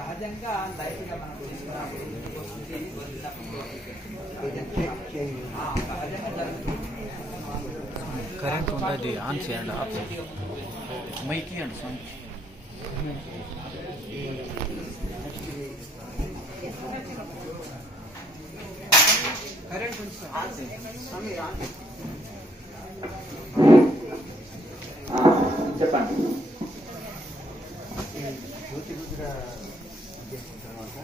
సహజంగా లైట్ గా మనకు సహజంగా జరుగుతుంది. కరెంట్ ఉంటుంది, ఆన్ చేయండి, ఆఫ్ చేయండి, మైక్ ఇవ్వండి స్వామి. కరెంట్ చెప్పండి. జ్యోతి ముద్ర చేసిన తర్వాత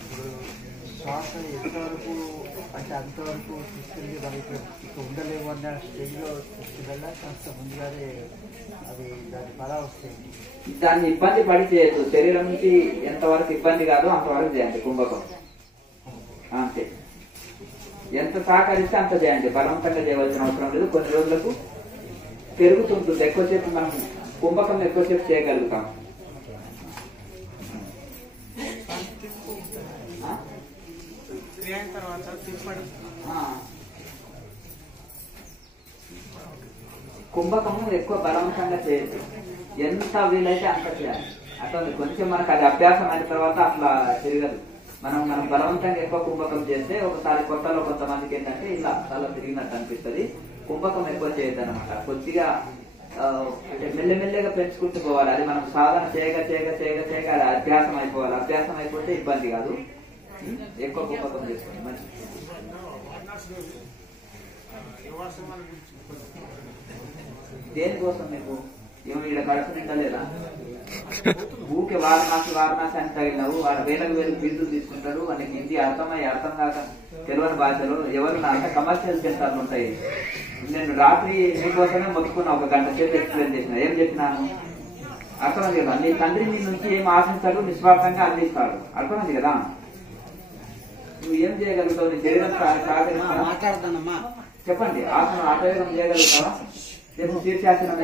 ఇప్పుడు శ్వాస ఎంతవరకు అంటే అంతవరకు తీసుకెళ్ళి మనకి ఇక ఉండలేము అన్న స్టేజ్లో తీసుకెళ్ళా కాస్త ముందుగానే అవి దాని బలా వస్తాయి. దాన్ని ఇబ్బంది పడి చేయొచ్చు. శరీరం నుంచి ఎంతవరకు ఇబ్బంది కాదో అంతవరకు చేయండి కుంభకం. అంతే, ఎంత సహకరిస్తే అంత చేయండి. బలవంతంగా చేయవలసిన అవసరం లేదు. కొన్ని రోజులకు పెరుగుతుంటుంది. ఎక్కువసేపు మనం కుంభకం ఎక్కువసేపు చేయగలుగుతాం. కుంభకము ఎక్కువ బలవంతంగా చేయొచ్చు. ఎంత వీలైతే అంత చేయాలి. అట్లా కొంచెం మనకు అది అభ్యాసం అయిన తర్వాత అట్లా తిరగదు. మనం బలవంతంగా ఎక్కువ కుంభకం చేస్తే ఒకసారి కొత్తలో కొంతమందికి ఏంటంటే ఇలా చాలా తిరిగినట్టు అనిపిస్తుంది. కుంభకం ఎక్కువ చేయొద్దు అనమాట. కొద్దిగా అంటే మెల్లమెల్లగా పెంచుకుంటూ పోవాలి. అది మనం సాధన చేయగా చేయగా చేయగా చేయగా అది అభ్యాసం అయిపోవాలి. అభ్యాసం అయిపోతే ఇబ్బంది కాదు. ఎక్కువ కుంభకం చేసుకోండి మంచిది. దేనికోసం మీకు ఏమో ఇక్కడ కడుపు నిండలేదా? ఊకే వారణాసి అని తగిలినవు. వాడు వేలకు బిల్లు తీసుకుంటారు. వాళ్ళకి హిందీ అర్థం కాక తెలియని భాషలు ఎవరు అంటే కమర్షియల్ సెంటర్లు ఉంటాయి. నేను రాత్రి మీకోసమే మొత్తుకున్నా, 1 గంట సేపు ఎక్స్ప్లెయిన్ చేసిన. ఏం చెప్పినాను అర్థమైంది కదా? నీ తండ్రి నీ నుంచి ఏం ఆశించాడు, నిస్వార్థంగా అందిస్తాడు. అర్థమైంది కదా? నువ్వు ఏం చేయగలుగుతావు? నీ శరీరం మాట్లాడతానమ్మా చెప్పండి. ఆసనం ఆటోయోగం చేయగలుగుతావా? శీర్షాసనం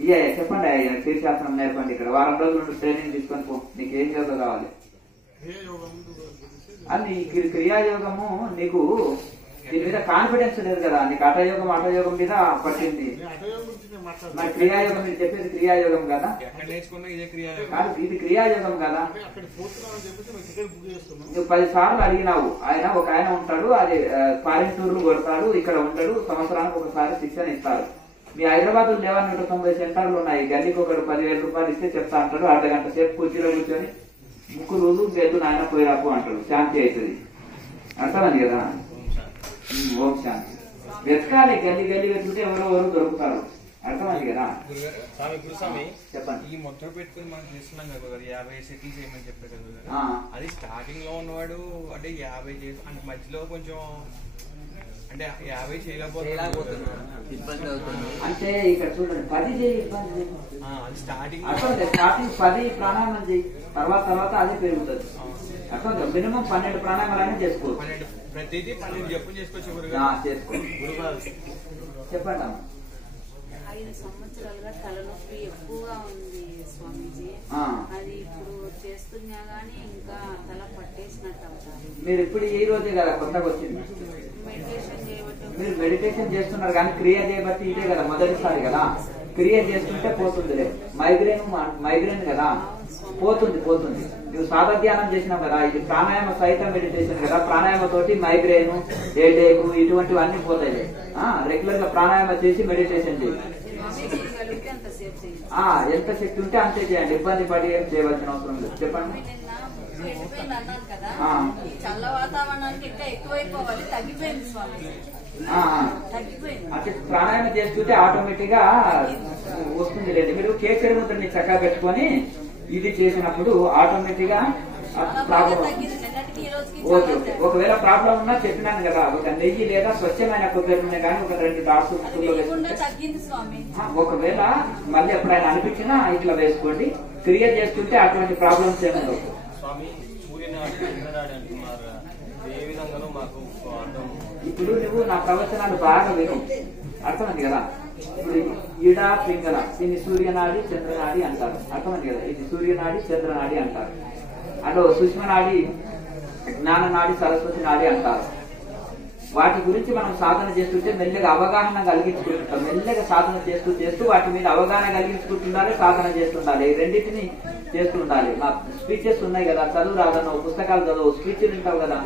ఇయ్యా చెప్పండి. శీర్షాసనం నేర్పండి. ఇక్కడ వారం రోజులు ట్రైనింగ్ తీసుకొని పో. నీకు ఏం యోగం కావాలి అని. క్రియాయోగము నీకు దీని మీద కాన్ఫిడెన్స్ లేదు కదా. నీకు ఆటోయోగం మీద పట్టింది. మరి క్రియాయోగం మీరు చెప్పేది క్రియాయోగం కదా? కాదు, ఇది క్రియాయోగం కదా. నువ్వు 10 సార్లు అడిగినావు. ఒక ఆయన ఉంటాడు, అది ఫారిన్ టూర్లు కొడతాడు, ఇక్కడ ఉంటాడు, సంవత్సరానికి ఒకసారి శిక్షణ ఇస్తారు. మీ హైదరాబాద్ లో 190 సెంటర్లు ఉన్నాయి. గల్లీకి ఒకటి 10,000 రూపాయలు ఇస్తే చెప్తా అంటాడు. అర్ధగంట సేపు కుర్చీలో కూర్చొని ముక్కు రోజు గెద్దు నాయన పోయిరాపు అంటాడు. శాంతి అవుతుంది. అర్థమని కదా? ఓం శాంతి. వెతకాలి, గల్లి వెతుకుంటే ఎవరో దొరుకుతారు. అర్థమైంది కదా? చెప్పండి. ఈ మొత్తం పెట్టుకుని మనం చేస్తున్నాం కదా, 50 సెటిల్ చేయమని చెప్పారు కదా. అది స్టార్టింగ్ లో ఉన్నవాడు అంటే 50 చేసి అంటే మధ్యలో కొంచెం అంటే 50 చేయలేకపోతున్నాడు, ఇబ్బంది అవుతుంది. అంటే ఇక్కడ చూడండి, 10 చేయి ఇబ్బంది. స్టార్టింగ్ 10 ప్రాణాయామం చేయి. తర్వాత అదే పెరుగుతుంది. అర్థం మినిమం 12 ప్రాణాయామాలైనా చేసుకోవచ్చు. ప్రతిదీ 12 జప్పులు చేసుకోవచ్చు. చెప్పండి అమ్మా. 5 సంవత్సరాలుగా తలనొప్పి ఎక్కువగా ఉంది స్వామీజీ. అది ఇప్పుడు చేస్తున్నా గానీ ఇంకా తల పట్టేసినట్టు అవుతారు. మీరు ఇప్పుడు ఈ రోజే కదా కొత్తగా వచ్చింది. మెడిటేషన్ చేయబట్టి మీరు మెడిటేషన్ చేస్తున్నారు కానీ క్రియ చేయబట్టి ఇదే కదా మొదటిసారి కదా. క్రియ చేస్తుంటే పోతుందిలే. మైగ్రేన్ కదా, పోతుంది. నువ్వు సాధధ్యానం చేసినావు కదా. ఇది ప్రాణాయామ సహిత మెడిటేషన్ కదా. ప్రాణాయామ తోటి మైగ్రేన్, హెడేక్ ఇటువంటివన్నీ పోతాయి. రెగ్యులర్ గా ప్రాణాయామ చేసి మెడిటేషన్ చేయి. ఎంత శక్తి ఉంటే అంతే చేయండి. ఇబ్బంది పడి ఏం చేయవలసిన అవసరం లేదు. చెప్పండి. చల్ల వాతావరణానికి ఇంకా ఎక్కువైపోవాలి, తగ్గిపోయింది స్వామి. అంటే ప్రాణాయామం చేస్తుంటే ఆటోమేటిక్ గా వస్తుంది. లేదు మీరు కేసరి ముద్రని చక్కగా పెట్టుకొని ఇది చేసినప్పుడు ఆటోమేటిక్ గా ప్రాబ్లం. ఓకే. ఒకవేళ ప్రాబ్లం ఉన్నా చెప్పినాను కదా, ఒక నెయ్యి లేదా స్వచ్ఛమైన కొబ్బరి నూనె కానీ ఒక 2 డాట్స్ ముక్కుల్లో వేసుకుంటే, ఒకవేళ మళ్ళీ ఎప్పుడైనా అనిపించినా ఇట్లా వేసుకోండి. క్రియ చేస్తుంటే అటువంటి ప్రాబ్లమ్స్ ఏమన్నా. ఇప్పుడు నువ్వు నా ప్రవచనాలు బాగా విను. అర్థమైంది కదా? ఇప్పుడు ఈడా పింగళ, దీన్ని సూర్యనాడి చంద్రనాడి అంటారు. అర్థమైంది కదా? ఇది సూర్యనాడి చంద్రనాడి అంటారు. అదో సుష్మనాడి, జ్ఞాననాడి, సరస్వతి నాడి అంటారు. వాటి గురించి మనం సాధన చేస్తుంటే మెల్లగా అవగాహన కలిగించుకుంటుంటాం. మెల్లగా సాధన చేస్తూ చేస్తూ వాటి మీద అవగాహన కలిగించుకుంటుండాలి, సాధన చేస్తుండాలి. ఈ రెండింటిని చేస్తుండాలి. మా స్పీచెస్ ఉన్నాయి కదా, చదువు రాదన్న పుస్తకాలు చదువు, స్పీచ్లు వింటావు కదా,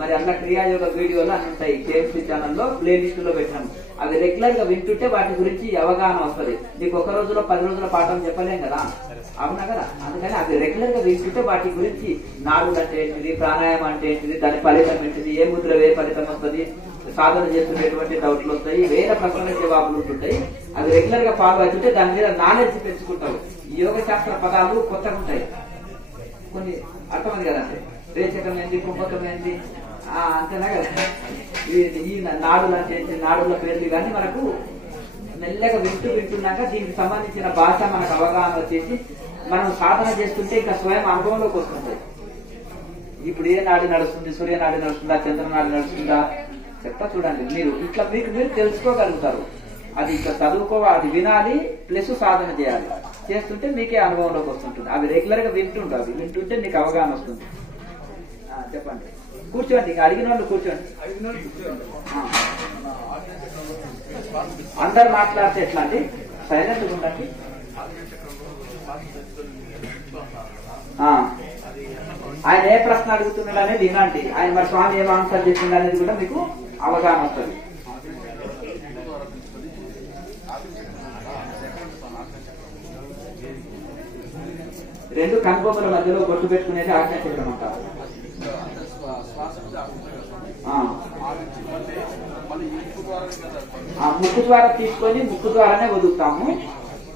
మరి అట్లా క్రియాయోగ వీడియోలు అన్ని ఉంటాయి. కేఎంసీ ఛానల్లో ప్లే లిస్ట్ లో పెట్టినాము. అవి రెగ్యులర్ గా వింటుంటే వాటి గురించి అవగాహన వస్తుంది. నీకు ఒక రోజులో 10 రోజుల పాఠం చెప్పలేం కదా, అవునా కదా. అందుకని అవి రెగ్యులర్ గా వింటుంటే వాటి గురించి నాడులు అంటే ఏంటిది, ప్రాణాయామం అంటే ఏంటిది, దాని ఫలితం ఏంటిది, ఏ ముద్ర ఏ ఫలితం వస్తుంది, సాధన చేస్తున్నటువంటి డౌట్లు వస్తాయి, వేరే ప్రశ్నల జవాబులు ఉంటుంటాయి. అవి రెగ్యులర్ గా ఫాలో అవుతుంటే దాని మీద నాలెడ్జ్ పెంచుకుంటావు. ఈ యోగ శాస్త్ర పదాలు కొత్తగా ఉంటాయి, కొన్ని అర్థమైంది కదా. అంటే రేచకం ఏంటి, కుంభకం ఏంటి, అంతేనా కదా. ఈ నాడులు అంటే ఏంటి, నాడుల పేర్లు కానీ మనకు మెల్లగా వింటున్నాక దీనికి సంబంధించిన భాష మనకు అవగాహన వచ్చేసి మనం సాధన చేస్తుంటే ఇంకా స్వయం అనుభవంలోకి వస్తుంటాయి. ఇప్పుడు ఏ నాడి నడుస్తుంది, సూర్య నాడి నడుస్తుందా, చంద్రనాడి నడుస్తుందా చెప్తా చూడండి. మీరు ఇట్లా మీరు తెలుసుకోగలుగుతారు. అది ఇట్లా చదువుకోవాలి, అది వినాలి, ప్లస్ సాధన చేయాలి. చేస్తుంటే మీకే అనుభవంలోకి వస్తుంటుంది. అవి రెగ్యులర్ గా వింటుంటారు. అవి వింటుంటే నీకు అవగాహన వస్తుంది. చెప్పండి, కూర్చోండి. ఇంకా అడిగిన వాళ్ళు కూర్చోండి. అందరు మాట్లాడితే ఎట్లా అండి, సైలెంట్ గా ఉండండి. ఆయన ఏ ప్రశ్న అడుగుతున్నాడు అనేది వినండి. ఆయన మరి స్వామి ఏం ఆన్సర్ చేసింది అనేది కూడా మీకు అవగాహన వస్తుంది. రెండు కనుబొమ్మల మధ్యలో బొట్టు పెట్టుకునేది ఆజ్ఞాచక్రం అంటారు. ముక్కు ద్వారా తీసుకొని ముక్కు ద్వారానే వదులుతాము.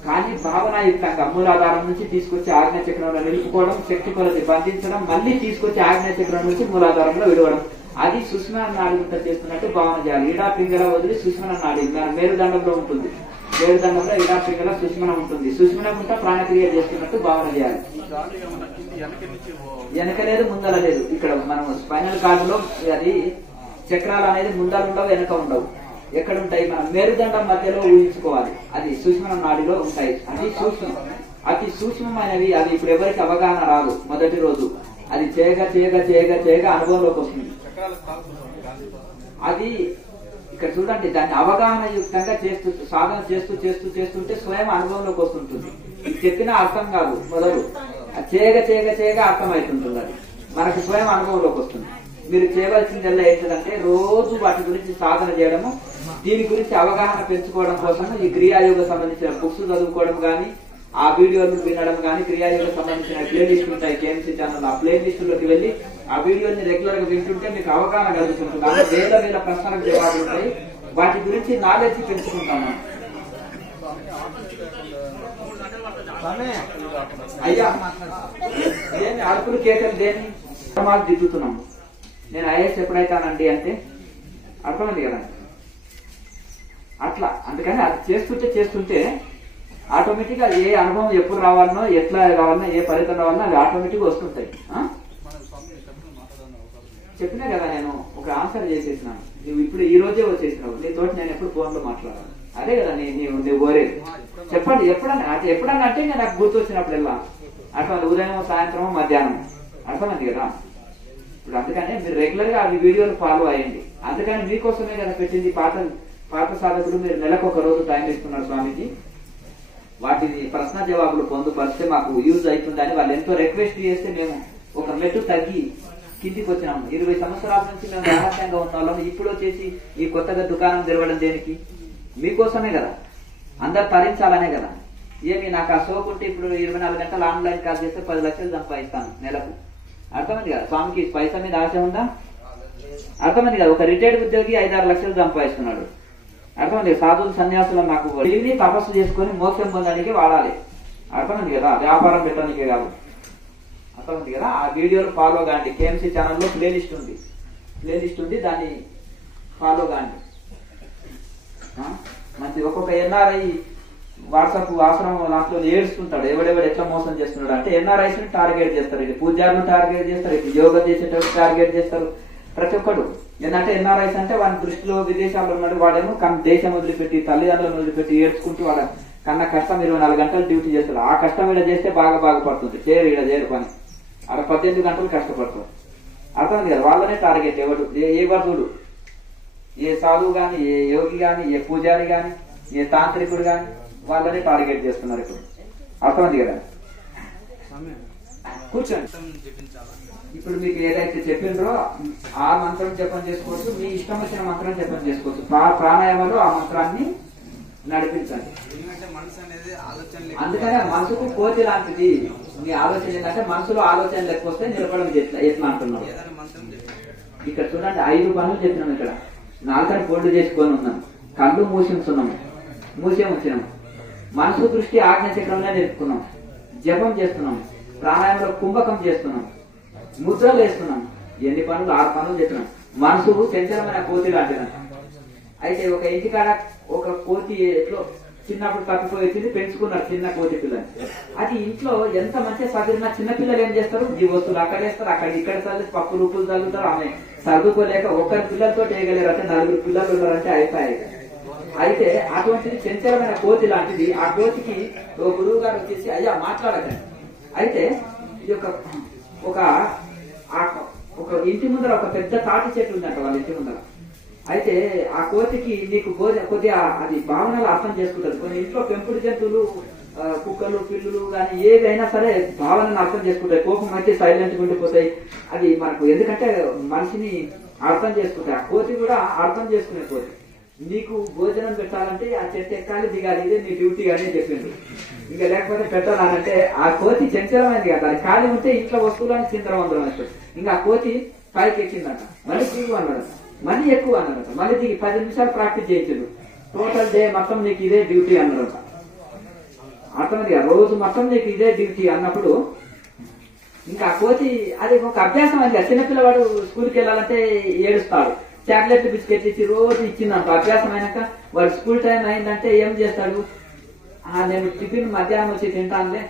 కానీ భావనాయుక్తంగా మూలాధారం నుంచి తీసుకొచ్చి ఆజ్ఞాచక్రంలో నిలుపుకోవడం, శక్తి కొలది బంధించడం, మళ్ళీ తీసుకొచ్చి ఆజ్ఞాచక్రం నుంచి మూలాధారంలో విడవడం, అది సుష్మా నాడితో చేస్తున్నట్టు భావన చేయాలి. ఇడా పింగళ వదిలి సుష్మన నాడి మేరుదండంలో ఉంటుంది. మేరుదండంలో ఇడా పింగళ సుష్మనం ఉంటుంది. సుష్మనం ఉంటే ప్రాణక్రియ చేస్తున్నట్టు భావన చేయాలి. వెనక లేదు, ముందల లేదు. ఇక్కడ మనం స్పైనల్ కార్డులో అది చక్రాలు అనేది ముందర ఉండవు, వెనక ఉండవు. ఎక్కడ ఉంటాయి, మనం మేరుదండం మధ్యలో ఊహించుకోవాలి. అది సూక్ష్మ నాడిలో ఉంటాయి. అది సూక్ష్మం, అతి సూక్ష్మమైనవి. అది ఇప్పుడు ఎవరికి అవగాహన రాదు మొదటి రోజు. అది చేయగా చేయగా చేయగా చేయగా అనుభవంలోకి వస్తుంది. అది ఇక్కడ చూడండి, దాన్ని అవగాహన యుక్తంగా చేస్తూ సాధన చేస్తూ చేస్తూ చేస్తుంటే స్వయం అనుభవంలోకి వస్తుంటుంది. చెప్పినా అర్థం కాదు మొదలు, అది చేయగా చేయగా చేయగా అర్థమవుతుంటుంది. అది మనకు స్వయం అనుభవంలోకి వస్తుంది. మీరు చేయవలసిందల్లా ఏంటంటే రోజు వాటి గురించి సాధన చేయడము, దీని గురించి అవగాహన పెంచుకోవడం కోసం ఈ క్రియాయోగ సంబంధించిన బుక్స్ చదువుకోవడం కానీ, ఆ వీడియోలు వినడం కానీ, క్రియాయోగ సంబంధించిన ప్లే లిస్ట్ ఉంటాయి కేఎంసీ ఛానల్. ఆ ప్లే లిస్టులోకి వెళ్లి ఆ వీడియోని రెగ్యులర్ గా వింటుంటే మీకు అవగాహన కలుగుతుంటుంది. అలా వేల వేల ప్రశ్నలకు జవాబులు ఉంటాయి. వాటి గురించి నాలెడ్జ్ పెంచుకుంటాము. అయ్యా దేని అడుపులు కేకలు దేని మాకు దిద్దుతున్నాము. నేను ఐఏఎస్ ఎప్పుడైతానండి అంటే అర్థమైంది కదా. అట్లా అందుకని అది చేస్తుంటే ఆటోమేటిక్ గా ఏ అనుభవం ఎప్పుడు రావాలనో, ఎట్లా రావాలనో, ఏ ఫలితం రావాలనో అవి ఆటోమేటిక్ గా వస్తుంటాయి. చెప్పినా కదా, నేను ఒక ఆన్సర్ చేసేసినాను. నువ్వు ఇప్పుడు ఈ రోజే వచ్చేసినావు. నీతోటి నేను ఎప్పుడు ఫోన్ లో మాట్లాడాను. అదే కదా నువ్వు కోరేది. చెప్పండి ఎప్పుడన్నా అంటే నాకు గుర్తు వచ్చినప్పుడు వెళ్ళా. అట్లా ఉదయం, సాయంత్రం, మధ్యాహ్నం. అర్థమైంది కదా. ఇప్పుడు అందుకనే మీరు రెగ్యులర్ గా అవి వీడియోలు ఫాలో అయ్యండి. అందుకని మీకోసమే కదా పెట్టింది. పాత సాధకులు మీరు నెలకు ఒక రోజు టైం ఇస్తున్నారు స్వామికి. వాటిని ప్రశ్న జవాబులు పొందుపరిస్తే మాకు యూజ్ అవుతుందని వాళ్ళు ఎంతో రిక్వెస్ట్ చేస్తే మేము ఒక మెట్టు తగ్గి కిందికి వచ్చినాము. 20 సంవత్సరాల నుంచి మేము రహస్యంగా ఉన్న వాళ్ళం. ఇప్పుడు వచ్చేసి ఈ కొత్తగా దుకాణం తెరవడం దేనికి? మీకోసమే కదా, అందరు తరించాలనే కదా. ఏమి నాకు ఆ సోకుంటే ఇప్పుడు 24 గంటలు ఆన్లైన్ కాల్ చేస్తే 10 లక్షలు సంపాదిస్తాను నెలకు. అర్థమైంది కదా. స్వామికి పైసా మీద ఆశ ఉందా? అర్థమైంది కదా. ఒక రిటైర్డ్ ఉద్యోగి 5-6 లక్షలు సంపాదిస్తున్నాడు. అర్థమైంది. సాధువులు సన్యాసులు నాకు తెలివిని తపస్సు చేసుకుని మోక్షం పొందడానికి వాడాలి. అర్థమైంది కదా. వ్యాపారం పెట్టడానికే కాదు. అర్థమైంది కదా. ఆ వీడియోలు ఫాలో కాండి. కేఎంసీ ఛానల్లో ప్లే లిస్ట్ ఉంది, దాన్ని ఫాలో కాండి. మంచి ఒక్కొక్క ఎన్ఆర్ఐ వాట్సాప్ ఆశ్రమం దాంట్లో ఏడుస్తుంటాడు. ఎవడెవడు ఎట్లా మోసం చేస్తున్నాడు అంటే ఎన్ఆర్ఐస్ ని టార్గెట్ చేస్తారు. ఇది పూజారులు టార్గెట్ చేస్తారు, ఇది యోగా చేసేటప్పుడు టార్గెట్ చేస్తారు. ప్రతి ఒక్కడు ఏంటంటే ఎన్ఆర్ఐస్ అంటే వాడి దృష్టిలో విదేశాల్లో ఉన్నాడు. వాడేమో దేశం వదిలిపెట్టి, తల్లిదండ్రులను వదిలిపెట్టి ఏడ్చుకుంటూ వాళ్ళ కన్నా కష్టం 24 గంటలు డ్యూటీ చేస్తాడు. ఆ కష్టం ఈడ చేస్తే బాగుపడుతుంది. చేయరు పని. అక్కడ 18 గంటలు కష్టపడతారు. అర్థమైంది కదా. వాళ్ళనే టార్గెట్. ఎవరు చూడు ఏ సాధువు గాని, ఏ యోగి గాని, ఏ పూజారి గాని, ఏ తాంత్రికుడు గాని వాళ్ళని టార్గెట్ చేస్తున్నారు. ఇప్పుడు అర్థమైంది కదా. కూర్చోండి. ఇప్పుడు మీకు ఏదైతే చెప్పిండ్రో ఆ మంత్రం జపం చేసుకోవచ్చు, మీ ఇష్టం వచ్చిన మంత్రం జపం చేసుకోవచ్చు. ప్రాణాయామంలో ఆ మంత్రాన్ని నడిపించండి. అందుకనే మనసుకు కోతి లాంటిది. మీ ఆలోచన ఏంటంటే మనసులో ఆలోచనలు ఎక్కువ వస్తే నిలబడం ఎట్లా అంటున్నాం. ఇక్కడ చూడండి 5 పనులు చెప్పినాం. ఇక్కడ 4 ఫోల్డ్ చేసుకొని ఉన్నాం. కళ్ళు మూసి ఉంచున్నాము, మూసే ఉంచినాం. మనసు దృష్టి ఆజ్ఞ చక్రంలో నేర్చుకున్నాం. జపం చేస్తున్నాం, ప్రాణాయామంలో కుంభకం చేస్తున్నాం, ముద్రలు వేస్తున్నాం. ఎన్ని పనులు? 6 పనులు చెప్పినాం. మనసు చంచలమైన కోతి లాంటిదంట. అయితే ఒక ఇంటికాడ ఒక కోతి ఎట్లో చిన్నప్పుడు తప్పిపోయి వచ్చింది, పెంచుకున్నారు చిన్న కోతి పిల్లని. అది ఇంట్లో ఎంత మంచిగా చదివినా చిన్న పిల్లలు ఏం చేస్తారు? ఈ వస్తువులు అక్కడ వేస్తారు, అక్కడ ఇక్కడ చల్లి పప్పు రూపులు చల్లుతారు. ఆమె చదువుకోలేక ఒక్కరి పిల్లలతో వేయగలేరు. అంటే 4 పిల్లలు ఉన్నారంటే అయిపోయాయి. అయితే అటువంటిది చంచలమైన కోతి లాంటిది. ఆ కోతికి ఒక గురువు గారు వచ్చేసి అయ్యా మాట్లాడకండి. అయితే ఇది ఒక ఇంటి ముందర ఒక పెద్ద తాటి చెట్టు ఉందంట వాళ్ళ ఇంటి ముందర. అయితే ఆ కోతికి నీకు కొద్దిగా అది భావనలు అర్థం చేసుకుంటుంది. కొన్ని ఇంట్లో పెంపుడు జంతువులు, కుక్కలు, పిల్లులు కానీ ఏదైనా సరే భావనను అర్థం చేసుకుంటాయి. కోపం అయితే సైలెంట్ గా ఉండిపోతాయి. అది మనకు ఎందుకంటే మనిషిని అర్థం చేసుకుంటాయి. ఆ కోతి కూడా అర్థం చేసుకునే కోతి. నీకు భోజనం పెట్టాలంటే ఆ చెట్టు ఎక్కాలి, దిగాలి, ఇదే నీ డ్యూటీ అని చెప్పింది. ఇంకా లేకపోతే పెట్టాలంటే ఆ కోతి చంచలమైంది కదా. అది ఖాళీ ఉంటే ఇంట్లో వస్తువులని చింతరవందరం అవుతుంది. ఇంకా ఆ కోతి పైకి ఎక్కిందట, మళ్ళీ దిగు అన్నాడట, మళ్ళీ ఎక్కువ అన్నాడట, మళ్ళీ దిగి 10 నిమిషాలు ప్రాక్టీస్ చేయించాడు. టోటల్ డే మొత్తం నీకు ఇదే డ్యూటీ అన్నాడట. అర్థమైంది కదా. రోజు మొత్తం నీకు ఇదే డ్యూటీ అన్నప్పుడు ఇంకా ఆ కోతి అది ఒక అభ్యాసం అయింది. చిన్నపిల్లవాడు స్కూల్కి వెళ్ళాలంటే ఏడుస్తాడు. చాక్లెట్ బిస్కెట్ ఇచ్చి రోజు ఇచ్చిందంట. అభ్యాసం అయినాక వాడు స్కూల్ టైం అయిందంటే ఏం చేస్తాడు? నేను టిఫిన్ మధ్యాహ్నం వచ్చి తింటానులే,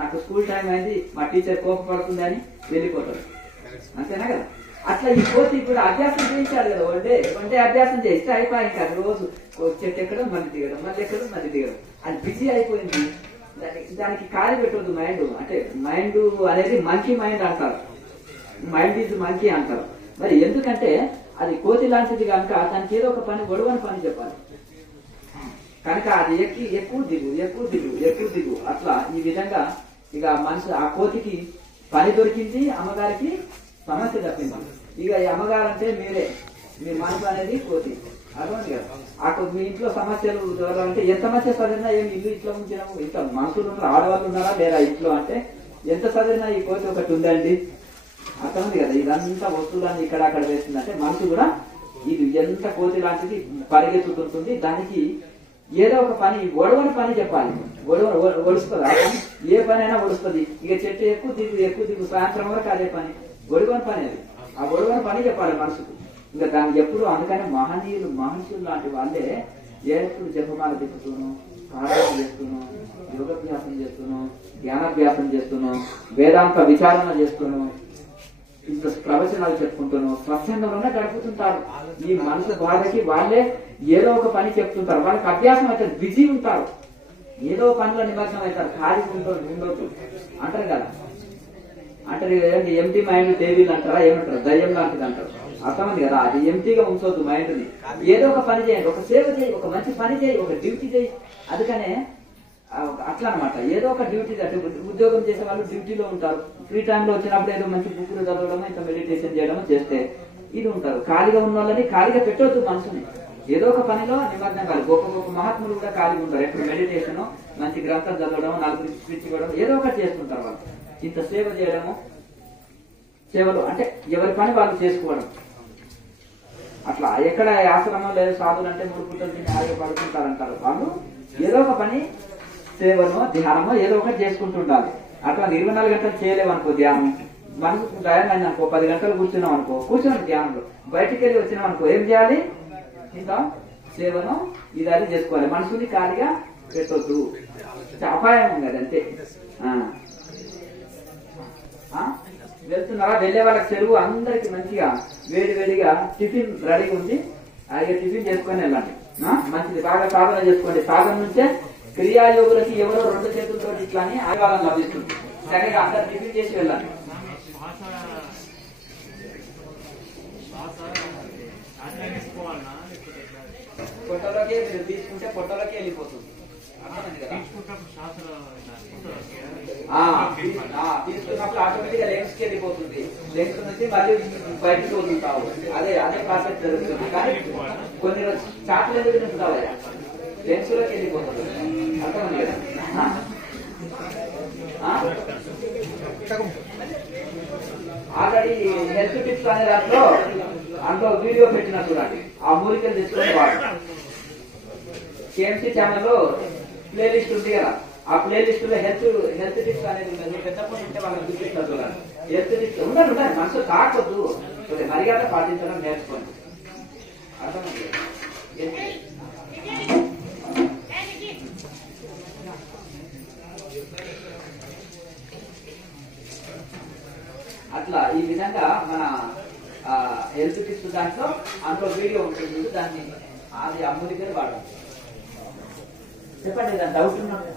నాకు స్కూల్ టైం అయింది, మా టీచర్ కోపపడుతుంది అని వెళ్ళిపోతాడు. అంతేనా కదా. అట్లా ఈ కోతి కూడా అభ్యాసం చేయించాలి కదా. వన్ డే అభ్యాసం చేస్తే అయిపోయి ఇంకా రోజు చెట్టు ఎక్కడం, మళ్ళీ దిగడం, మళ్ళీ ఎక్కడం, మళ్ళీ దిగడం. అది బిజీ అయిపోయింది. దానికి ఖాళీ పెట్టవద్దు మైండ్. అంటే మైండ్ అనేది మంకీ మైండ్ అంటారు. మైండ్ ఈజ్ మంకీ అంటారు. మరి ఎందుకంటే అది కోతి లాంటిది కనుక దానికి ఏదో ఒక పని, గొడవని పని చెప్పాలి కనుక అది ఎక్కువ దిగు అట్లా ఈ విధంగా ఇక మనిషి ఆ కోతికి పని దొరికింది, అమ్మగారికి సమస్య తప్పింది. ఇక ఈ అమ్మగారు అంటే మీరే, మీ మనసు అనేది కోతి. అర్థమైంది కదా. మీ ఇంట్లో సమస్యలు జరగాలంటే ఎంత మంచిగా చదివినా ఏమి ఇల్లు ఇట్లా ఉంచినాము, ఇంత మనుషులు ఉన్నారు, ఆడవాళ్ళు ఉన్నారా లేరా ఇంట్లో అంటే ఎంత చదివినా ఈ కోతి ఒకటి ఉందండి. అర్థమైంది కదా. ఇదంతా వస్తువులన్నీ ఇక్కడ అక్కడ వేస్తుందంటే మనసు కూడా ఇది ఎంత కోతి లాంటిది పరిగెత్తుతుంటుంది. దానికి ఏదో ఒక పని, ఒడవని పని చెప్పాలి. ఒడుస్తుంది ఆ పని, ఏ పని అయినా ఒడుస్తుంది. ఇక చెట్టు ఎక్కువ దిగు సాయంత్రం వరకు అదే పని, ఒడవని పని. అది ఆ ఒడవని పని చెప్పాలి మనసుకు. ఇంకా దాన్ని ఎప్పుడు అందుకని మహర్షులు లాంటి వాళ్ళే ఎప్పుడు జపమాల తిప్పుతూను, ప్రార్థన చేస్తూను, యోగాభ్యాసం చేస్తూను, ధ్యానాభ్యాసం చేస్తూను, వేదాంత విచారణ చేస్తూను, ఇంత ప్రవచనాలు చెప్పుకుంటూను స్వచ్ఛందంలోనే గడుపుతుంటారు. ఈ మనసు బాధకి వాళ్ళే ఏదో ఒక పని చెప్తుంటారు. వాళ్ళకి అభ్యాసం అయితే బిజీ ఉంటారు, ఏదో పనిలో నిమగ్నం అవుతారు. ఖాళీ ఉండొద్దు అంటారు కదా. అంటారు ఎంటీ మైండ్ దేవీలు అంటారా, ఏమంటారు, దయ్యం లాంటిది అంటారు. అర్థమైంది కదా. అది ఎంటీగా ఉంచొద్దు మైండ్ ని. ఏదో ఒక పని చేయండి, ఒక సేవ చేయి, ఒక మంచి పని చేయి, ఒక డ్యూటీ చేయి. అందుకనే అట్లా అనమాట. ఏదో ఒక డ్యూటీ, అంటే ఉద్యోగం చేసే వాళ్ళు డ్యూటీలో ఉంటారు. ఫ్రీ టైంలో వచ్చినప్పుడు ఏదో మంచి బుక్లు చదవడము, ఇంత మెడిటేషన్ చేయడము చేస్తే ఇది ఉంటారు. ఖాళీగా ఉన్న వాళ్ళని ఖాళీగా పెట్టొద్దు మనసుని. ఏదో ఒక పనిలో నిమగ్నం కాదు. గొప్ప మహాత్ములు కూడా ఖాళీగా ఉంటారు. ఎప్పుడు మెడిటేషన్, మంచి గ్రంథం చదవడం, నలుగురికి స్పీచ్ ఇవ్వడం, ఏదో ఒకటి చేస్తుంటారు వాళ్ళు. ఇంత సేవ చేయడము, సేవలు అంటే ఎవరి పని వాళ్ళు చేసుకోవడం. అట్లా ఎక్కడ ఆశ్రమం లేదు, సాధులు అంటే 3 పూటలు తిని ఆగే పడుకుంటారంటారు. వాళ్ళు ఏదో ఒక పని, సేవనో ధ్యానమో ఏదో ఒకటి చేసుకుంటుండాలి. అట్లా 24 గంటలు చేయలేవు అనుకో ధ్యానం. మనసుకు గాయం అయింది అనుకో, 10 గంటలు కూర్చున్నాం అనుకో, కూర్చోండి ధ్యానంలో. బయటికి వెళ్ళి వచ్చినాం అనుకో ఏం చేయాలి? ఇంత సేవను ఇదాన్ని చేసుకోవాలి. మనసుని ఖాళీగా పెట్టొద్దు, అపాయం ఉంది అంతే. వెళ్తున్నారా? వెళ్లే వాళ్ళకి చెరువు అందరికి మంచిగా వేడిగా టిఫిన్ రెడీగా ఉంది. అలాగే టిఫిన్ చేసుకొని వెళ్ళండి. మంచిది, బాగా సాధన చేసుకోండి. సాధన నుంచే క్రియాయోగులకి ఎవరో 2 చేతులతో ఇట్లా అని ఆయుర్వాదం లభిస్తుంది. సరిగా అందరు టిఫిన్ చేసి వెళ్ళండి. పొట్టలోకి మీరు తీసుకుంటే పొట్టలోకి వెళ్ళిపోతుంది. అర్థమైంది కదా? తీసుకున్నప్పుడు ఆటోమేటిక్ గా లెన్స్ కి వెళ్ళిపోతుంది. లెన్స్ నుంచి మళ్ళీ బయటకు వదులుతావు. అదే ప్రాసెస్ జరుగుతుంది. కానీ కొన్ని చాట్లు ఎందుకు తింటావు లెన్స్ లోకి వెళ్ళిపోతుంది. అర్థమైంది కదా? ఆల్రెడీ హెల్త్ టిప్స్ అనే అందులో వీడియో పెట్టిన చూడండి. ఆ మూలికలు తీసుకుని వాడు కేఎంసీ ఛానల్లో ప్లేలిస్ట్ ఉంది కదా, ఆ ప్లేలిస్ట్ లో హెల్త్ టిప్స్ అనేది ఉంటుంది. పెద్దప్పటి ఉంటే వాళ్ళకి చూపిస్తారు చూడండి. హెల్త్ టిప్స్ ఉండండి మనసు కాకొద్దు, మర్యాద పాటించడం నేర్చుకోండి. అర్థమైంది? అట్లా ఈ విధంగా మన హెల్త్ టిప్స్ దాంట్లో అందులో వీడియో ఉంటుంది. దాన్ని అది అమ్ముడికే వాడాలి. చెప్పండి, దాని డౌట్ ఉన్నది.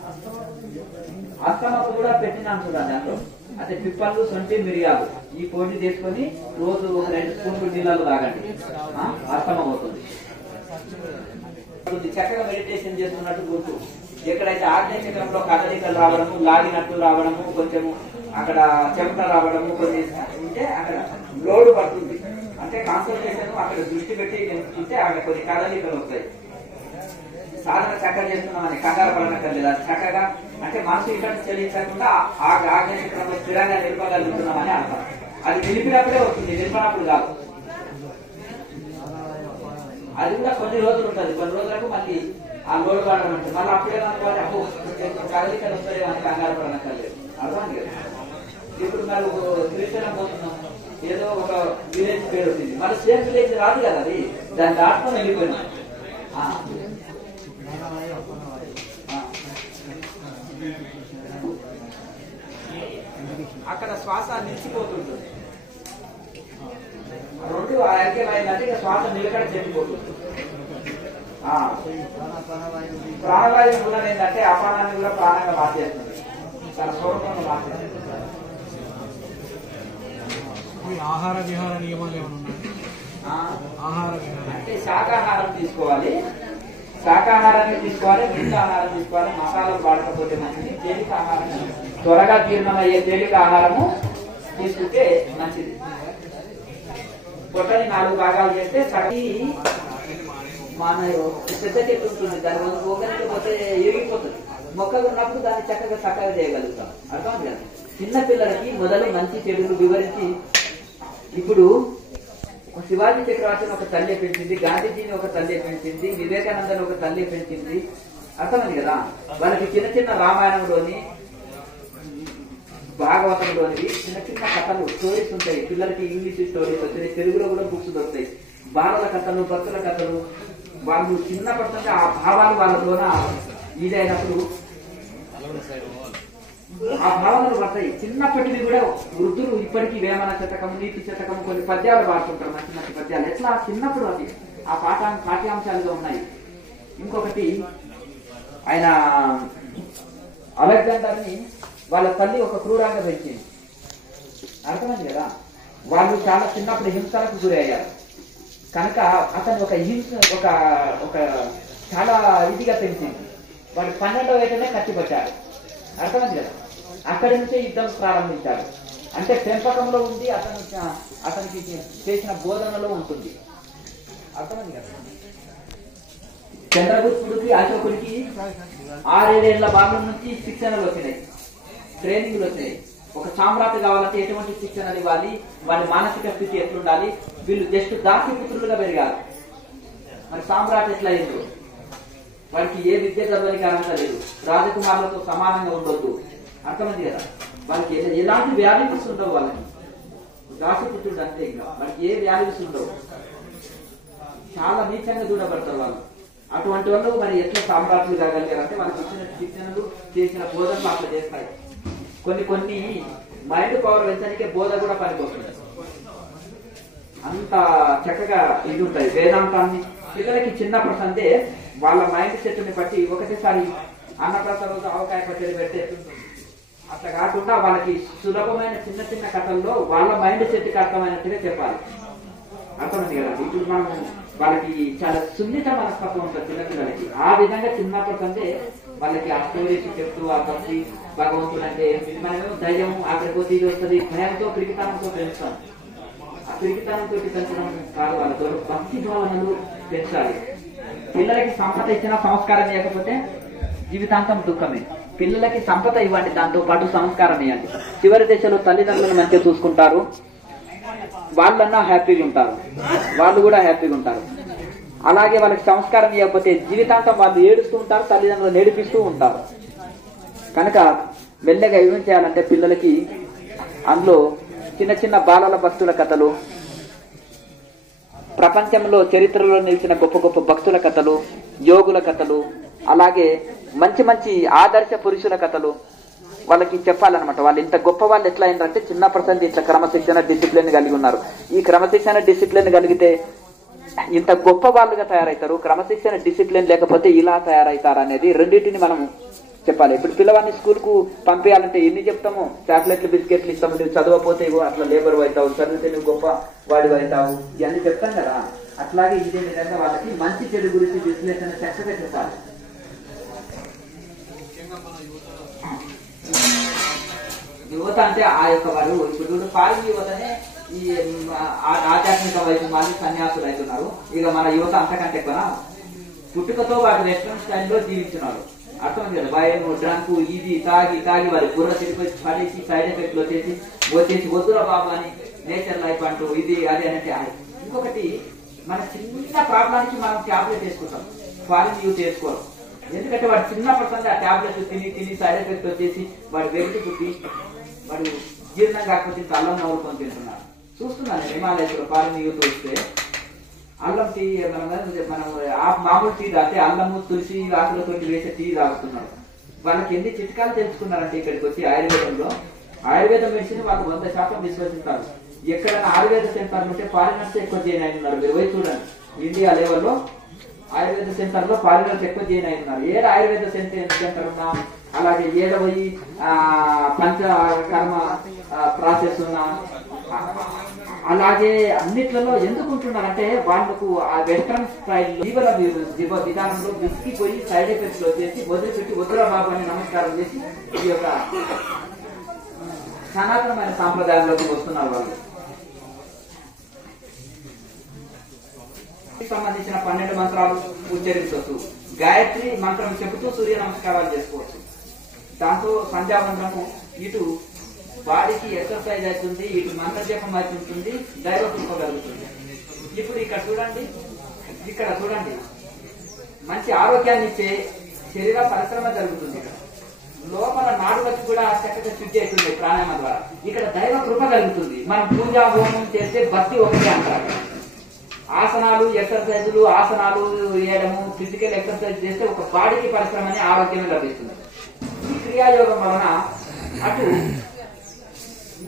అస్తమాకు కూడా పెట్టినాను చూడండి. అందులో అంటే పిప్పలు, సొంటి, మిరియాలు ఈ పొడి తీసుకొని రోజు 2 స్పూన్లు నీళ్ళలో తాగండి. అస్తమా అవుతుంది. చక్కగా మెడిటేషన్ చేస్తున్నట్టు గుర్తు. ఎక్కడైతే ఆగ్నేయ చక్రంలో కదలికలు రావడము, లాగినట్టు రావడము, కొంచెము అక్కడ చెమట రావడము కొన్ని ఉంటే అక్కడ లోడ్ పడుతుంది. అంటే కాన్సన్ట్రేషన్ అక్కడ దృష్టి పెట్టి ఉంటే అక్కడ కొన్ని కదలికలు వస్తాయి. సాధన చక్కగా చేస్తున్నామని కంగారు పడనక్కర్లేదు. అది చక్కగా అంటే మనసు ఇక్కడ చెల్లించకుండా ఆ ఆగ్నేయ చక్రంలో స్థిరంగా నిలపగలుగుతున్నామని అర్థం. అది నిలిపినప్పుడే వస్తుంది, నిలపనప్పుడు కాదు. అది కూడా కొన్ని రోజులు ఉంటుంది. కొన్ని రోజులకు మళ్ళీ ఆ లోడ్ పడడం ఉంటుంది. మళ్ళీ అప్పుడే అనుకోవాలి అప్పు కదలికలు వస్తాయి అని కంగారు పడనక్కర్లేదు. అర్థమైంది కదా? ఇప్పుడు మరి శ్రీశైలం పోతున్నాం, ఏదో ఒక విలేజ్ పేరు వచ్చింది, మళ్ళీ సేమ్ విలేజ్ రాదు కదా, అది దాన్ని దాటుకొని వెళ్ళిపోయినా అక్కడ శ్వాస నిలిచిపోతుంది. 2 ఐక్యమైందంటే ఇక శ్వాస నిలకడ చెందిపోతుంది. ప్రాణవాయువు కూడా ఏంటంటే అపానాన్ని కూడా ప్రాణంగా మార్చేస్తుంది. తన స్వరూపంగా మార్చేస్తుంది. ఆహార విహార నియమాలు ఏమైనా ఉన్నాయి? ఆహార విహారం అంటే శాకాహారం తీసుకోవాలి, శాకాహారాన్ని తీసుకోవాలి, మిగతాహారం తీసుకోవాలి. మసాలాలు వాడకపోతే మంచిది. తేలిక ఆహారం, త్వరగా జీర్ణమయ్యే తేలిక ఆహారము తీసుకుంటే మంచిది. పొట్టని 4 భాగాలు చేస్తే సగం మన పెద్ద చెట్టు ఉంటుంది, దాని పోగలికి పోతే ఎరిగిపోతుంది. మొక్కలు ఉన్నప్పుడు దాన్ని చక్కగా చేయగలుగుతాం. అర్థం కదా? చిన్న పిల్లలకి మొదలు మంచి చెడులు వివరించి, ఇప్పుడు శివాజీ చక్రవర్తిని ఒక తల్లి పెంచింది, గాంధీజీని ఒక తల్లి పెంచింది, వివేకానందని ఒక తల్లి పెంచింది. అర్థమైంది కదా? వాళ్ళకి చిన్న రామాయణంలోని, భాగవతంలోని చిన్న కథలు, స్టోరీస్ ఉంటాయి. పిల్లలకి ఇంగ్లీష్ స్టోరీస్ వస్తాయి, తెలుగులో కూడా బుక్స్ దొరుకుతాయి. బాలల కథలు, భక్తుల కథలు. వాళ్ళు చిన్నప్పటి నుంచి ఆ భావాలు వాళ్ళలోన ఇదైనప్పుడు ఆ భావనలు పడతాయి. చిన్నప్పటివి కూడా వృద్ధులు ఇప్పటికీ వేమన శతకం, నీతి శతకం, కొన్ని పద్యాలు పాడుతుంటారు, మంచి మంచి పద్యాలు. ఎట్లా చిన్నప్పుడు అది ఆ పాఠ్యాంశాలుగా ఉన్నాయి. ఇంకొకటి, ఆయన అలెగ్జాండర్ ని వాళ్ళ తల్లి ఒక క్రూరంగా పెంచింది. అర్థమైంది కదా? వాళ్ళు చాలా చిన్నప్పుడు హింసలకు గురయ్యారు కనుక అతను ఒక చాలా ఇదిగా పెంచింది. వాడు 12వ ఏటనే కట్టిపట్టారు. అర్థమైంది కదా? అక్కడి నుంచే యుద్ధం ప్రారంభించారు. అంటే పెంపకంలో ఉంది, అతనికి చేసిన బోధనలో ఉంటుంది. అర్థమైంది కదా? చంద్రగుప్తుడికి, అశోకుడికి 6-7 ఏళ్ల బాల్యం నుంచి శిక్షణలు వచ్చినాయి, ట్రైనింగ్లు వచ్చినాయి. ఒక సామ్రాట్ కావాలంటే ఎటువంటి శిక్షణలు ఇవ్వాలి, వారి మానసిక స్థితి ఎట్లుండాలి. వీళ్ళు జస్ట్ దాసిపుత్రులుగా పెరిగారు. మరి సామ్రాట్ ఎట్లా అయింది? వారికి ఏ విద్య చదవడానికి అర్హత లేదు, రాజకుమారులతో సమానంగా ఉండొద్దు. అర్థమైంది కదా? వాళ్ళకి ఎలాంటి వ్యాల్యూస్ ఉండవు. వాళ్ళకి దాసిపుత్రుడు అంటే ఇంకా వాళ్ళకి ఏ వ్యాల్యూస్ ఉండవు, చాలా నీచంగా చూడబడతారు వాళ్ళు. అటువంటి వాళ్ళు మరి ఎట్లా సామ్రాట్లు కాగలిగారంటే వాళ్ళకి ఇచ్చిన శిక్షణలు, చేసిన బోధనలు అట్లా చేస్తాయి. కొన్ని మైండ్ పవర్ పెంచడానికే బోధ కూడా పనికొస్తుంది. అంత చక్కగా ఇది ఉంటాయి. వేదాంతాన్ని పిల్లలకి చిన్నప్పటి అంటే వాళ్ళ మైండ్ సెట్ ని బట్టి ఒకటేసారి అన్నప్రాసన రోజు ఆవకాయ పచ్చడి పెడితే అట్లా కాకుండా వాళ్ళకి సులభమైన చిన్న కథల్లో వాళ్ళ మైండ్ సెట్ కి అర్థమైనట్టుగా చెప్పాలి. అర్థమైంది కదా. ఇప్పుడు మనం వాళ్ళకి చాలా సున్నిత మనస్తత్వం ఉంటుంది చిన్నపిల్లలకి. ఆ విధంగా చిన్నప్పటి కంటే వాళ్ళకి ఆ స్టోరీస్ చెప్తూ ఆ భక్తి భగవంతుడు అంటే మనమేమో ధైర్యం అక్కడికి వచ్చి ఇది వస్తుంది భయంతో పిరికితనంతో పెంచుతాం. ఆ పిరికితనంతో పెంచడం కాదు, వాళ్ళతో భక్తి భావనలు పెంచాలి. పిల్లలకి సంపద ఇచ్చిన సంస్కారం ఇవ్వకపోతే జీవితాంతం దుఃఖమే. పిల్లలకి సంపద ఇవ్వండి, దాంతో పాటు సంస్కారం ఇవ్వండి. చివరి దశలో తల్లిదండ్రులను మంచిగా చూసుకుంటారు, వాళ్ళన్నా హ్యాపీగా ఉంటారు, వాళ్ళు కూడా హ్యాపీగా ఉంటారు. అలాగే వాళ్ళకి సంస్కారం ఇవ్వకపోతే జీవితాంతం వాళ్ళు ఏడుస్తూ ఉంటారు, తల్లిదండ్రులు నేర్పిస్తూ ఉంటారు. కనుక మెల్లగా ఏం చేయాలంటే పిల్లలకి అందులో చిన్న చిన్న బాలల భక్తుల కథలు, ప్రపంచంలో చరిత్రలో నిలిచిన గొప్ప గొప్ప భక్తుల కథలు, యోగుల కథలు, అలాగే మంచి మంచి ఆదర్శ పురుషుల కథలు వాళ్ళకి చెప్పాలన్నమాట. వాళ్ళు ఇంత గొప్ప వాళ్ళు ఎట్లా అయిందంటే చిన్నప్పటి ఇట్లా క్రమశిక్షణ డిసిప్లిన్ కలిగి ఉన్నారు. ఈ క్రమశిక్షణ డిసిప్లిన్ కలిగితే ఇంత గొప్ప వాళ్ళుగా తయారవుతారు. క్రమశిక్షణ డిసిప్లిన్ లేకపోతే ఇలా తయారవుతారు అనేది రెండింటిని మనం చెప్పాలి. ఇప్పుడు పిల్లవాడిని స్కూల్ కు పంపించాలంటే ఎన్ని చెప్తాము, చాక్లెట్లు బిస్కెట్లు ఇస్తాము, నువ్వు చదవకపోతే అట్లా లేబర్ అవుతావు, చదివితే నువ్వు గొప్ప వాడివి అవుతావు, ఇవన్నీ చెప్తాం కదా. అట్లాగే ఇదే విధంగా వాళ్ళకి మంచి చెడు గురించి విశ్లేషణ చక్కగా చెప్పాలి. యువత అంటే ఆ యొక్క వారు ఇప్పుడు పాలి యువతనే ఈ ఆధ్యాత్మిక వైపు మళ్ళీ సన్యాసులు అవుతున్నారు. ఇక మన యువత అంతకంటే ఎక్కువ పుట్టుకతో వాటి వెస్ట్రన్ స్టైల్లో జీవించున్నారు. అర్థం కదా, భయం డ్రంకు ఇది తాగి తాగి వారి బుర్ర తిరిగి పడేసి సైడ్ ఎఫెక్ట్లు వచ్చేసి వద్దురా బాబు అని నేచర్ లైఫ్ అంటూ ఇది అది అంటే. ఇంకొకటి మన చిన్న ప్రాబ్లానికి మనం ట్యాబ్లెట్ వేసుకుంటాం, ఫారిన్ యూజ్ చేసుకోవడం. ఎందుకంటే వాడు చిన్నప్పటి ఆ ట్యాబ్లెట్ తిని సైడ్ ఎఫెక్ట్ వచ్చేసి వాడు వెలికి పుట్టి వాడు జీర్ణం కాకపోతే అల్లం నవ్వుకొని తింటున్నారు. చూస్తున్నాను హిమాలయస్లో ఫారిన్ యూత్ వస్తే అల్లం టీ మనం మామూలు టీ తాగితే అల్లము తులసి ఆకులతో వేసే టీ తాగుతున్నారు. వాళ్ళకి ఎన్ని చిట్కాలు తెలుసుకున్నారంటే ఇక్కడికి వచ్చి ఆయుర్వేదంలో ఆయుర్వేద మెడిసిన్ వాళ్ళు 100% విశ్వసిస్తారు. ఎక్కడైనా ఆయుర్వేద సెంటర్ ఉంటే ఫారినర్స్ ఎక్కువ జాయిన్ అయినారు. మీరు పోయి చూడండి, ఇండియా లెవెల్లో ఆయుర్వేద సెంటర్ లో ఫారినర్స్ ఎక్కువ జాయిన్ అయినారు. ఏడు ఆయుర్వేద సెంటర్ ఉన్నా, అలాగే ఏడ పోయి పంచకర్మ ప్రాసెస్ ఉన్నా, అలాగే అన్నిట్లలో ఎందుకు ఉంటున్నారంటే వాళ్ళకు ఆ వెస్ట్రన్ స్టైల్ జీవ విధానంలో విసిగిపోయి సైడ్ ఎఫెక్ట్స్ వచ్చేసి వదిలిపెట్టి వద్దురా బాబు అని నమస్కారం చేసి ఈ యొక్క సనాతనమైన సాంప్రదాయంలోకి వస్తున్నారు. వాళ్ళు సంబంధించిన 12 మంత్రాలు ఉచ్చరించవచ్చు, గాయత్రి మంత్రం చెబుతూ సూర్య నమస్కారాలు చేసుకోవచ్చు. దాంతో సంధ్యావందనము ఇటు బాడీకి ఎక్సర్సైజ్ అవుతుంది, ఇటు మంత్ర జపం అవుతుంటుంది, దైవ కృప కలుగుతుంది. ఇప్పుడు ఇక్కడ చూడండి మంచి ఆరోగ్యాన్ని ఇచ్చే శరీర పరిశ్రమ జరుగుతుంది. ఇక్కడ లోపల నాడులకు కూడా చక్కగా శుద్ధి అవుతుంది ప్రాణాయామ ద్వారా. ఇక్కడ దైవ కృప కలుగుతుంది. మనం పూజా హోమం చేస్తే భక్తి ఒకటే అంటారు. ఆసనాలు ఎక్సర్సైజులు ఆసనాలు వేయడము ఫిజికల్ ఎక్సర్సైజ్ చేస్తే ఒక బాడీకి పరిశ్రమని ఆరోగ్యమే లభిస్తుంది. ఈ క్రియాయోగం వలన అటు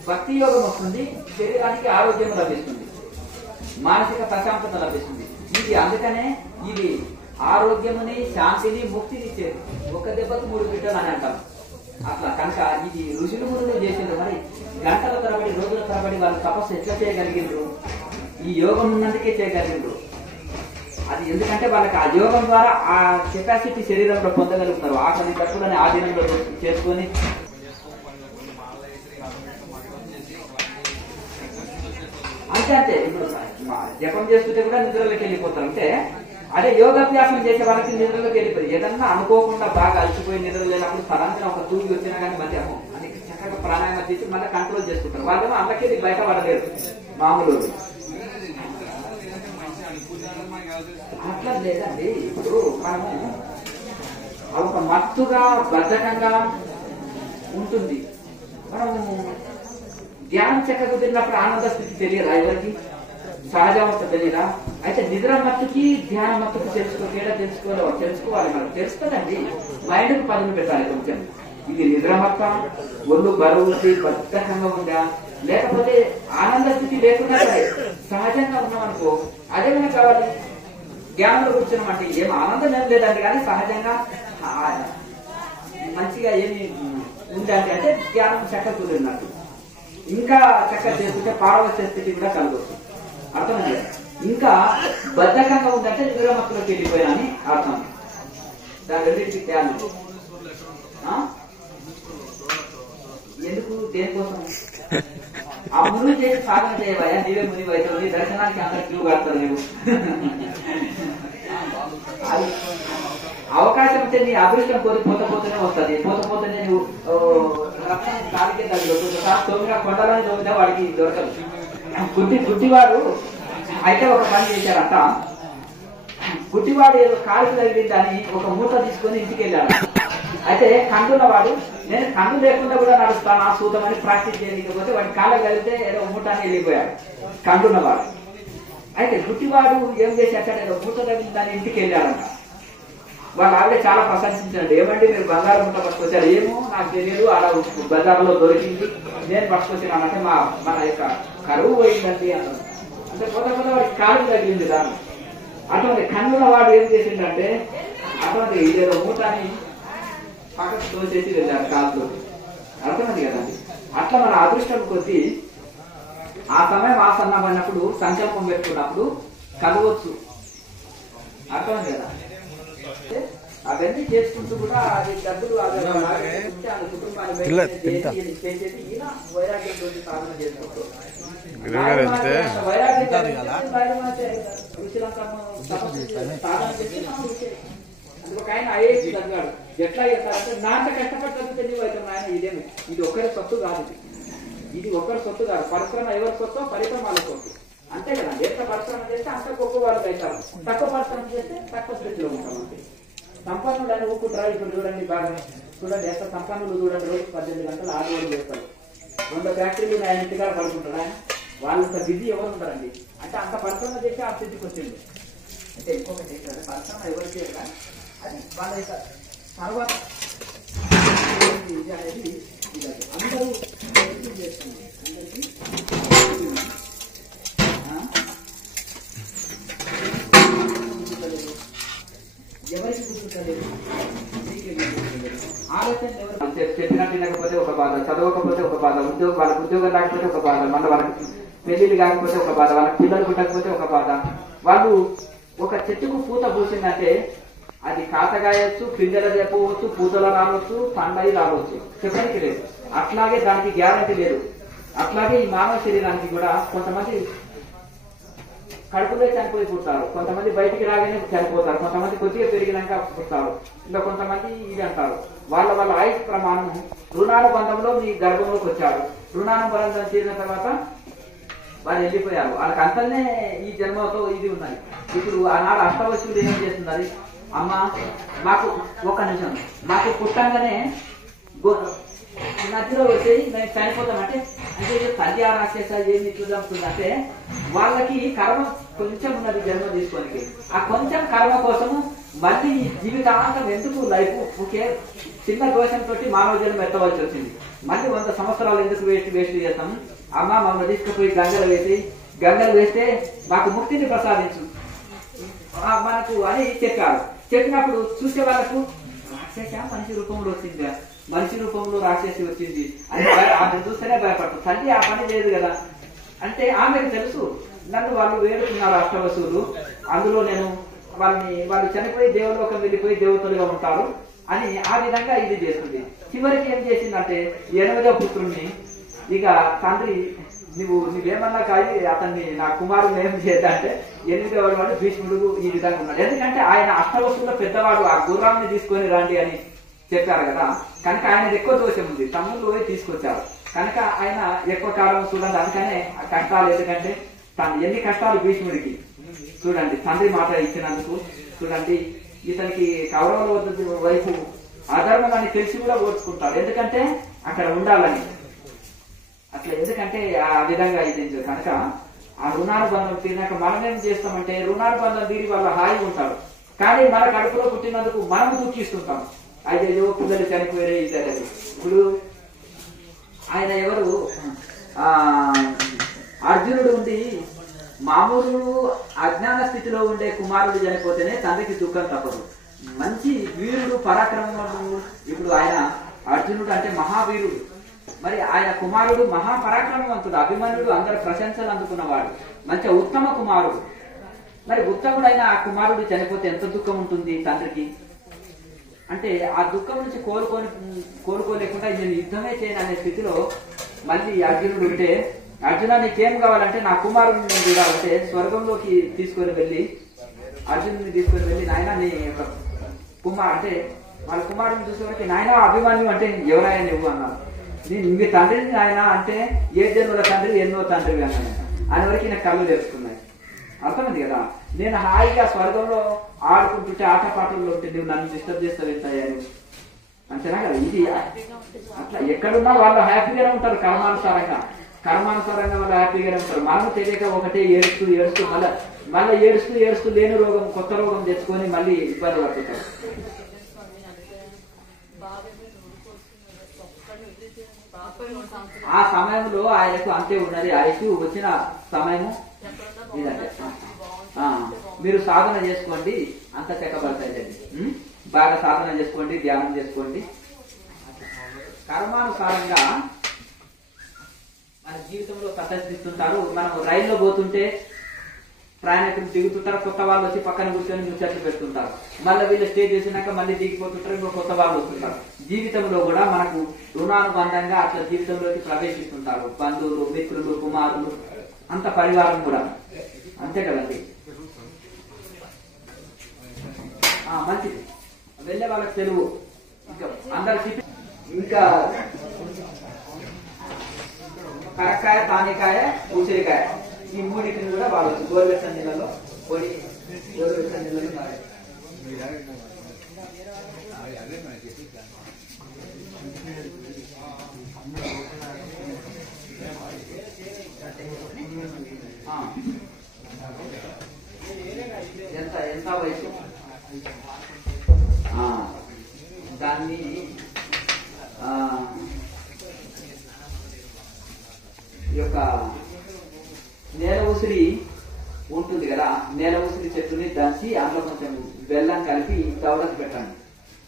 భక్తి యోగం వస్తుంది, శరీరానికి ఆరోగ్యం లభిస్తుంది, మానసిక ప్రశాంతత లభిస్తుంది. ఇది అందుకనే ఇది ఆరోగ్యముని శాంతిని ముక్తిని ఇచ్చేది. ఒక దెబ్బకు 3 బిడ్డలు అని అంటాం అట్లా. కనుక ఇది ఋషులు మునులు చేసిండ్రు. మరి గంటల తరబడి రోజుల తరబడి వాళ్ళు తపస్సు ఎట్లా చేయగలిగిండ్రు? ఈ యోగం ఉన్నందుకే చేయగలిగిండ్రు. అది ఎందుకంటే వాళ్ళకి ఆ యోగం ద్వారా ఆ కెపాసిటీ శరీరంలో పొందగలుగుతారు. ఆకలి తప్పులని ఆధీనంలో చేసుకొని అంతే. ఇప్పుడు జపం చేస్తుంటే కూడా నిద్రలోకి వెళ్ళిపోతారు. అంటే అదే యోగాభ్యాసం చేసే వాళ్ళకి నిద్రలోకి వెళ్ళిపోయి ఏదన్నా అనుకోకుండా బాగా అలసిపోయి నిద్ర లేనప్పుడు సడన్గా ఒక తూగి వచ్చినా కానీ మధ్య అది చక్కగా ప్రాణాయామం చేసి మళ్ళీ కంట్రోల్ చేసుకుంటారు. వాళ్ళేమో అందుకే బయట పడలేరు మామూలు. అట్లా లేదండి. ఇప్పుడు మనము ఒక మత్తుగా బద్ధకంగా ఉంటుంది. మనము ధ్యానం చక్కగా కుదిరినప్పుడు ఆనంద స్థితి తెలియదా? ఎవరికి సహజావస్థ తెలియదా? అయితే నిద్ర మత్తుకి ధ్యాన మత్తుకి తెలుసుకోవాలి. మనం తెలుస్తుందండి. మైండ్ కు పదును పెట్టాలి కొంచెం. ఇది నిద్ర మత్త, ఒళ్ళు బరువు బద్ధకంగా ఉందా, లేకపోతే ఆనంద స్థితి లేకుండా సరే సహజంగా ఉన్నామనుకో అదేమైనా కావాలి. ధ్యానంలో కూర్చున్నాం అంటే ఏం ఆనందం ఏం లేదండి, కానీ సహజంగా మంచిగా ఏమి ఉందండి అంటే ధ్యానం చక్కగా కుదిరినట్టు. ఇంకా చక్కగా చేసుకుంటే పారవశ్య స్థితి కూడా కలుగుతుంది. అర్థమైంది. ఇంకా బద్ధకంగా ఉందంటే నిద్రమత్తులోకి వెళ్ళిపోయినా అని అర్థం. దాని రెండింటికి తేడా ఎందుకు, దేనికోసం? ఆ మునుగు చేసి సాధన చేయవయ్యా, నీవే ముని అవుతావు, నీ దర్శనానికి అందరూ క్యూ కడతారు. నువ్వు అవకాశం ఉంటే నీ అదృష్టం కోరి పోతపోతూనే వస్తుంది. పోతపోతూనే నువ్వు రక్తం కాలికే తగ్గుతుంది. తొమ్మిది కొండలని తొమ్మిదా వాడికి దొరకదు. గుడ్డివాడు అయితే ఒక పని చేశారంట. గుడ్డివాడు కాలికి తగిలిందని ఒక మూట తీసుకొని ఇంటికి వెళ్ళాడు. అయితే కండున్నవాడు నేను కండు లేకుండా కూడా నడుస్తాను ఆ సూతమని ప్రాక్టీస్ చేయలేకపోతే వాడి కాళ్ళ కలిగితే ఏదో మూటాన్ని వెళ్ళిపోయాడు కండున్నవాడు. అయితే గుడ్డివాడు ఏం చేశాక ఏదో మూట తగిలిందని ఇంటికి వెళ్ళాడంట. వాళ్ళు ఆవిడే చాలా ప్రశంసించాడు. ఏమంటే మీరు బంగారం మూట పట్టుకొచ్చారు. ఏమో నాకు తెలియదు, అలా బజార్లో దొరికింది, నేను పట్టుకొచ్చినానంటే మన యొక్క కరువు పోయిందండి అన్నాడు. అంటే కొత్త వాడికి కాలు తగిలింది దాన్ని. అటువంటి కన్నుల వాడు ఏం చేసిందంటే అటువంటి ఏదో మూటాన్ని పక్కకు తోచేసి వెళ్ళారు కాలుతో. అర్థమైంది కదండి. అట్లా మన అదృష్టం కొద్దీ ఆ సమయం ఆసన్నమైనప్పుడు సంకల్పం పెట్టుకున్నప్పుడు కలవచ్చు. అర్థమైంది కదా. అవన్నీ చేసుకుంటూ కూడా అది డబ్బులు కుటుంబాన్ని పెంచేది ఈయన వైరాగ్యంతో సాధన చేసుకుంటూ ఒక ఆయన ఐఏఎస్ చదివాడు. ఎట్లా చేస్తారంటే నాంత కష్టపడి చదివితే నీవు అవుతాం ఆయన. ఇదేమి ఇది ఒక్కరి సొత్తు కాదు, ఇది ఒక్కరి సొత్తు కాదు. పరిశ్రమ ఎవరి సొత్తు, పరిశ్రమ వాళ్ళ సొత్తు. అంతే కదా. ఎంత పరిశ్రమ చేస్తే అంత గొప్ప వాళ్ళు అవుతారు, తక్కువ పరిశ్రమ చేస్తే తక్కువ స్థితిలో ఉంటాం. అంతే. సంపన్నులు అని ఊపుకుంటారు. ఇప్పుడు చూడండి, బాగా చూడండి ఎంత సంపన్నులు చూడండి. రోజు 18 గంటలు 6 రోజులు చేస్తారు. 100 ఫ్యాక్టరీలు ఆయన ఇంటిగా పడుకుంటారు. ఆయన వాళ్ళంత బిజీ ఎవరు ఉంటారండి. అంటే అంత పరిశ్రమ చేసి ఆ స్థితికి వచ్చింది. అంటే ఇంకొకటి ఏంటంటే పరిశ్రమ ఎవరు చేయగా అది వాళ్ళ యొక్క తర్వాత ఇది అనేది అందరూ చేస్తున్నారు. అందరికీ ఎవరికి గుర్తుంటలేదు, ఆలోచన ఎవరు చెప్పినట్టు వినకపోతే ఒక బాధ, చదవకపోతే ఒక బాధ, వాళ్ళకి ఉద్యోగం రాకపోతే ఒక బాధ, మళ్ళీ వాళ్ళకి పెళ్లిళ్ళు కాకపోతే ఒక బాధ, వాళ్ళకి పిల్లలు పుట్టకపోతే ఒక బాధ. వాళ్ళు ఒక చెట్టుకు పూత పూసిందంటే అది కాతగాయొచ్చు, పిందెలు చెప్పవచ్చు, పూతలు రావచ్చు, పండయి రావచ్చు, చెప్పడానికి లేదు. అట్లాగే దానికి గ్యారంటీ లేదు. అట్లాగే ఈ మానవ శరీరానికి కూడా కొంతమంది కడుపులో చనిపోయి పుడతారు, కొంతమంది బయటికి రాగానే చనిపోతారు, కొంతమంది కొద్దిగా పెరిగినాక పుడతారు, ఇంకా కొంతమంది ఇది అంటారు. వాళ్ళ ఆయుష్ ప్రమాణం రుణానుబంధంలో మీ గర్భంలోకి వచ్చారు. రుణానుబంధం చేసిన తర్వాత వాళ్ళు వెళ్ళిపోయారు. వాళ్ళకి అంతనే ఈ జన్మతో ఇది ఉన్నది. ఇప్పుడు ఆనాడు అష్టవశుడు ఏం చేస్తున్నది, అమ్మ మాకు ఒక నిమిషం, మాకు పుట్టంగానే నదిలో వచ్చేది మేము చనిపోతామంటే అంటే తల్లి ఆ రాక్షస ఏమి చూద్దాంటుందంటే వాళ్ళకి కర్మ కొంచెం ఉన్నది జన్మ తీసుకోనికి. ఆ కొంచెం కర్మ కోసము మళ్ళీ జీవితాంతం ఎందుకు లైఫ్ ఒకే చిన్న దోషంతో మానవ జన్మ ఎత్తవలసి వచ్చింది. మళ్ళీ 100 సంవత్సరాలు ఎందుకు వేస్ట్ చేస్తాం. అమ్మ మమ్మల్ని తీసుకుపోయి గంగలు వేస్తే మాకు ముక్తిని ప్రసాదించు మనకు అని చెప్పారు. చెప్పినప్పుడు చూసే వాళ్ళకు రాక్షస మనిషి రూపంలో వచ్చిందా, మనిషి రూపంలో రాక్షసి వచ్చింది అని ఆమె చూస్తేనే భయపడతారు. తల్లి ఆ పని లేదు కదా. అంటే ఆమెకు తెలుసు నన్ను వాళ్ళు వేడుకున్నారు అష్టవసులు, అందులో నేను వాళ్ళు చనిపోయి దేవలోకం వెళ్ళిపోయి దేవతలుగా ఉంటారు అని ఆ విధంగా ఇది చేస్తుంది. చివరికి ఏం చేసిందంటే 8వ పుత్రుణ్ణి ఇక తండ్రి నువ్వేమన్నా కాదు అతన్ని నా కుమారుని ఏం చేద్దంటే 8వ వాడు భీష్ముడు ఈ విధంగా ఉన్నాడు. ఎందుకంటే ఆయన అష్టవసుల్లో పెద్దవాడు, ఆ గుర్రాన్ని తీసుకొని రండి అని చెప్పారు కదా. కనుక ఆయన ఎక్కువ దోషం ఉంది, తమ్ముళ్ళు పోయి తీసుకొచ్చారు కనుక ఆయన ఎక్కువ కాలం చూడండి. అందుకనే కష్టాలు, ఎందుకంటే ఎన్ని కష్టాలు భీష్ముడికి చూడండి. తండ్రి మాట ఇచ్చినందుకు చూడండి. ఇతనికి కౌరవుల వైపు అధర్మం అని తెలిసి కూడా ఓర్చుకుంటాడు, ఎందుకంటే అక్కడ ఉండాలని. అట్లా ఎందుకంటే ఆ విధంగా ఇది కనుక ఆ రుణానుబంధం తీరినాక మనం ఏం చేస్తామంటే రుణానుబంధం తీరి వాళ్ళ హాయిగా ఉంటారు. కానీ మన కడుపులో పుట్టినందుకు మనం దుఃఖిస్తుంటాం. అయితే పిల్లలు చనిపోయే ఇద్దరు. ఇప్పుడు ఆయన ఎవరు అర్జునుడు ఉండి మామూలు అజ్ఞాన స్థితిలో ఉండే కుమారుడు చనిపోతేనే తండ్రికి దుఃఖం తప్పదు. మంచి వీరుడు, పరాక్రమం. ఇప్పుడు ఆయన అర్జునుడు అంటే మహావీరుడు, మరి ఆయన కుమారుడు మహాపరాక్రమవంతుడు, అభిమన్యుడు, అందరి ప్రశంసలు అందుకున్నవాడు, మంచి ఉత్తమ కుమారుడు. మరి ఉత్తముడైన ఆ కుమారుడు చనిపోతే ఎంత దుఃఖం ఉంటుంది తండ్రికి. అంటే ఆ దుఃఖం నుంచి కోలుకోలేకుండా నేను యుద్ధమే చేయను అనే స్థితిలో మళ్ళీ అర్జునుడు ఉంటే, అర్జున నీకేం కావాలంటే నా కుమారుడిని కూడా అంటే స్వర్గంలోకి తీసుకొని వెళ్ళి అర్జునుడిని తీసుకొని వెళ్ళి నాయన నీ అంటే వాళ్ళ కుమారుని చూసేవారికి నాయన అభిమాన్యం అంటే ఎవరైనా నువ్వు అన్నారు. మీ తండ్రిని ఆయన అంటే ఏ జన్మల తండ్రి ఎన్నో తండ్రి అన్నాను అని వరకు నాకు కళ్ళు తెరుచుకున్నాయి. అర్థమైంది కదా. నేను హాయిగా స్వర్గంలో ఆడుకుంటుంటే ఆటపాటల్లో ఉంటే నువ్వు నన్ను డిస్టర్బ్ చేస్తా వెళ్తాయని అంతేనా కదా. ఇది అట్లా ఎక్కడున్నా వాళ్ళు హ్యాపీగానే ఉంటారు. కర్మానుసారంగా వాళ్ళు హ్యాపీగానే ఉంటారు. మనము తెలియక ఒకటే ఏడుస్తూ మళ్ళీ ఏడుస్తూ లేని రోగం కొత్త రోగం తెచ్చుకొని మళ్ళీ ఇబ్బంది పడుతుంటారు. ఆ సమయంలో ఆయనకు అంతే ఉన్నది. ఆయనకు వచ్చిన సమయము ఇదంటే మీరు సాధన చేసుకోండి, అంత చెక్కబడతాయండి. బాగా సాధన చేసుకోండి, ధ్యానం చేసుకోండి. కర్మానుసారంగా మన జీవితంలో ప్రదర్శిస్తుంటారు. మనం రైల్లో పోతుంటే ప్రయాణికులు దిగుతుంటారు, కొత్త వాళ్ళు వచ్చి పక్కన కూర్చొని ముచ్చట్లు పెడుతుంటారు. మళ్ళీ వీళ్ళు స్టే చేసినాక మళ్ళీ దిగిపోతుంటారు, ఇంకో కొత్త వాళ్ళు వస్తుంటారు. జీవితంలో కూడా మనకు రుణానుబంధంగా అట్లా జీవితంలోకి ప్రవేశిస్తుంటారు. బంధువులు, మిత్రులు, కుమారులు, అంత పరివారం కూడా అంతే కదండి. మంచిది. వెళ్ళే వాళ్ళకి తెలుగు ఇంకా అందరికి ఇంకా కరక్కాయ, తానికాయ, ఉసిరికాయ ఈ మూడింటిని కూడా వాడవచ్చు. గోరువెచ్చని నీళ్ళలో పొడి, గోరువెచ్చని నీళ్ళలో తాగాలి. ఎంత వయసు దాన్ని ఈ యొక్క నేల ఉసిరి ఉంటుంది కదా, నేల ఉసిరి చెట్టుని దంచి అందులో కొంచెం బెల్లం కలిపి దవడకు పెట్టండి,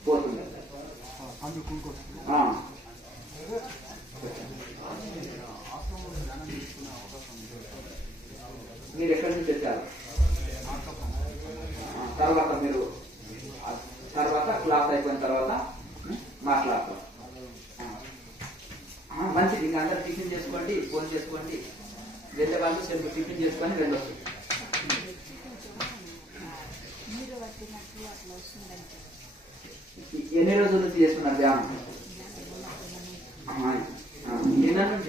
పోతుంది. మీరు ఎక్కడి నుంచి తెచ్చారు? తర్వాత క్లాస్ అయిపోయిన తర్వాత మాట్లాడతాం. మంచిది. ఇంకా అందరు టిఫిన్ చేసుకోండి, ఫోన్ చేసుకోండి. వెళ్ళే వాళ్ళు సెల్ఫ్ టిఫిన్ చేసుకొని వెళ్ళొచ్చు. ఎన్ని రోజుల నుంచి చేస్తున్నారు ధ్యానం?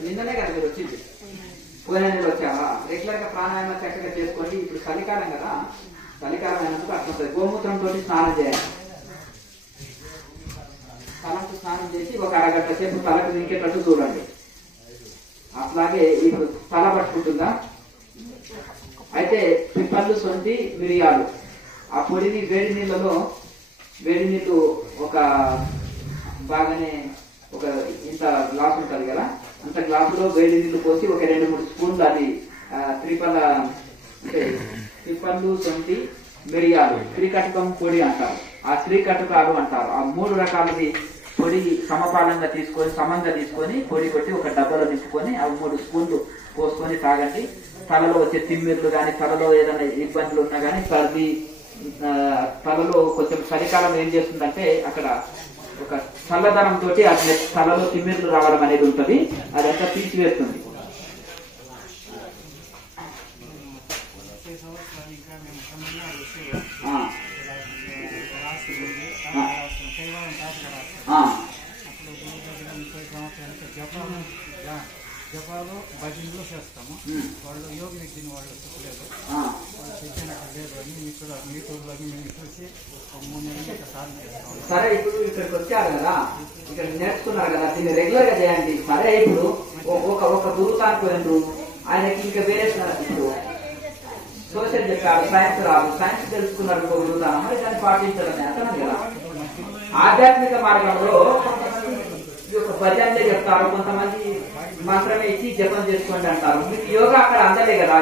నిన్ననే కదా మీరు వచ్చింది. పోయిన నెల వచ్చావా? రెగ్యులర్ గా ప్రాణాయామం చక్కగా చేసుకోండి. ఇప్పుడు చలికాలం కదా, చలికాలం అయినందుకు అట్లా గోమూత్రంతో స్నానం చేయాలి. తలకు స్నానం చేసి ఒక అరగంట సేపు తలకు దింకేటట్టు చూడండి. అట్లాగే ఇప్పుడు తల పట్టుకుంటుందా? అయితే పిప్పళ్ళు, సొంటి, మిరియాలు ఆ పొడిని వేడి నీళ్ళు ఒక బాగానే ఒక ఇంత గ్లాస్ ఉంటుంది కదా, అంత గ్లాసులో వేడి నీళ్లు పోసి ఒక 2-3 స్పూన్లు అది పిప్పళ్ళు, సొంటి, మిరియాలు, శ్రీకటకం పొడి అంటారు. ఆ శ్రీకటకాలు అంటారు. ఆ 3 రకాలది పొడి సమపాలంగా తీసుకొని సమంగా తీసుకొని పొడి కొట్టి ఒక డబ్బాలో నింపుకొని అవి 3 స్పూన్లు పోసుకొని తాగండి. తలలో వచ్చే తిమ్మిర్లు కానీ, తలలో ఏదైనా ఇబ్బందులు ఉన్నా కానీ, సర్ది, తలలో కొంచెం చలికాలం ఏం చేస్తుందంటే అక్కడ ఒక చల్లదనం తోటి అట్లా తలలో తిమ్మిర్లు రావడం అనేది ఉంటుంది, అదంతా తీసివేస్తుంది. జపాలు భజనలు చేస్తాము. వాళ్ళు యోగి విద్యను వాళ్ళు చెప్పలేదు, వాళ్ళు చెప్పినట్లేదు అని ఇక్కడ మీటూరులోని మేము చూసి 3 నెలలు ఇక్కడ సాధన చేస్తాము. సరే, ఇప్పుడు ఇక్కడికి వచ్చారు కదా, ఇక్కడ నేర్చుకున్నారు కదా, దీన్ని రెగ్యులర్ గా చేయండి. సరే, ఇప్పుడు ఒక గురుతానికి పోయిండ్రు, ఆయనకి ఇంకా వేరే ఇప్పుడు సోషల్ చెప్పారు, సైన్స్ రాదు, సైన్స్ తెలుసుకున్నారు ఇంకో గురుతానం, మరి దాన్ని పాటించాలని అర్థం కదా. ఆధ్యాత్మిక మార్గంలో ఒక భజనలే చెప్తారు, కొంతమంది మంత్రమే ఇచ్చి జపం చేసుకోండి అంటారు. మీకు యోగా అక్కడ అందలే కదా,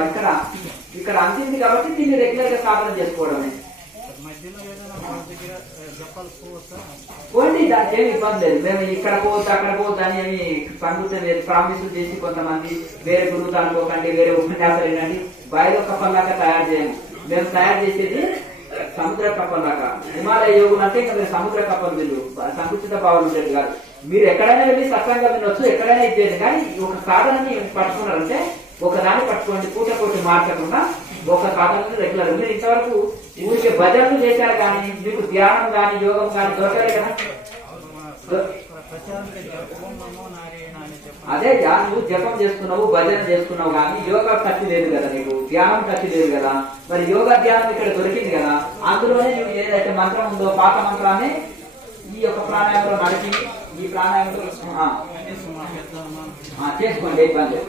ఇక్కడ అందింది కాబట్టి దీన్ని రెగ్యులర్ గా సాధన చేసుకోవడమే. పోండి, దానికి ఏమి ఇబ్బంది లేదు. మేము ఇక్కడ పోవద్దు అక్కడ పోవద్దు అని ఏమి సంగూతం లేదు. ప్రామిసులు చేసి కొంతమంది వేరే గురువులు అనుకోకండి, వేరే ఉపన్యాసాలు ఏంటండి, బాయిలో కప్పల్లాగా తయారు చేయము. మేము తయారు చేసేది సముద్ర కప్పల్లాగా. హిమాలయ యోగులు అంటే ఇంకా మీరు సముద్ర కప్పలు వీళ్ళు సంకుచిత భావాలు ఉండేది కాదు. మీరు ఎక్కడైనా వెళ్ళి సత్సంగా వినొచ్చు, ఎక్కడైనా ఇచ్చేది. కానీ ఒక సాధనని పట్టుకున్నారంటే ఒక దాన్ని పట్టుకోండి, పూట కోటి మార్చకుండా ఒక సాధనని రెగ్యులర్. మీరు ఇంతవరకు ఊరికే భజనలు చేశారు కానీ మీకు ధ్యానం కానీ యోగం కానీ దొరకలే కదా. అదే నువ్వు జపం చేసుకున్నావు, భజన చేసుకున్నావు కానీ యోగా ఖర్చు లేదు కదా, నీకు ధ్యానం ఖర్చు లేదు కదా. మరి యోగా ధ్యానం ఇక్కడ దొరికింది కదా, అందులోనే నువ్వు ఏదైతే మంత్రం ఉందో పాత మంత్రాన్ని ఈ యొక్క ప్రాణాయంలో నడిపి ఈ ప్రాణాయంలో చేసుకోండి. ఇబ్బంది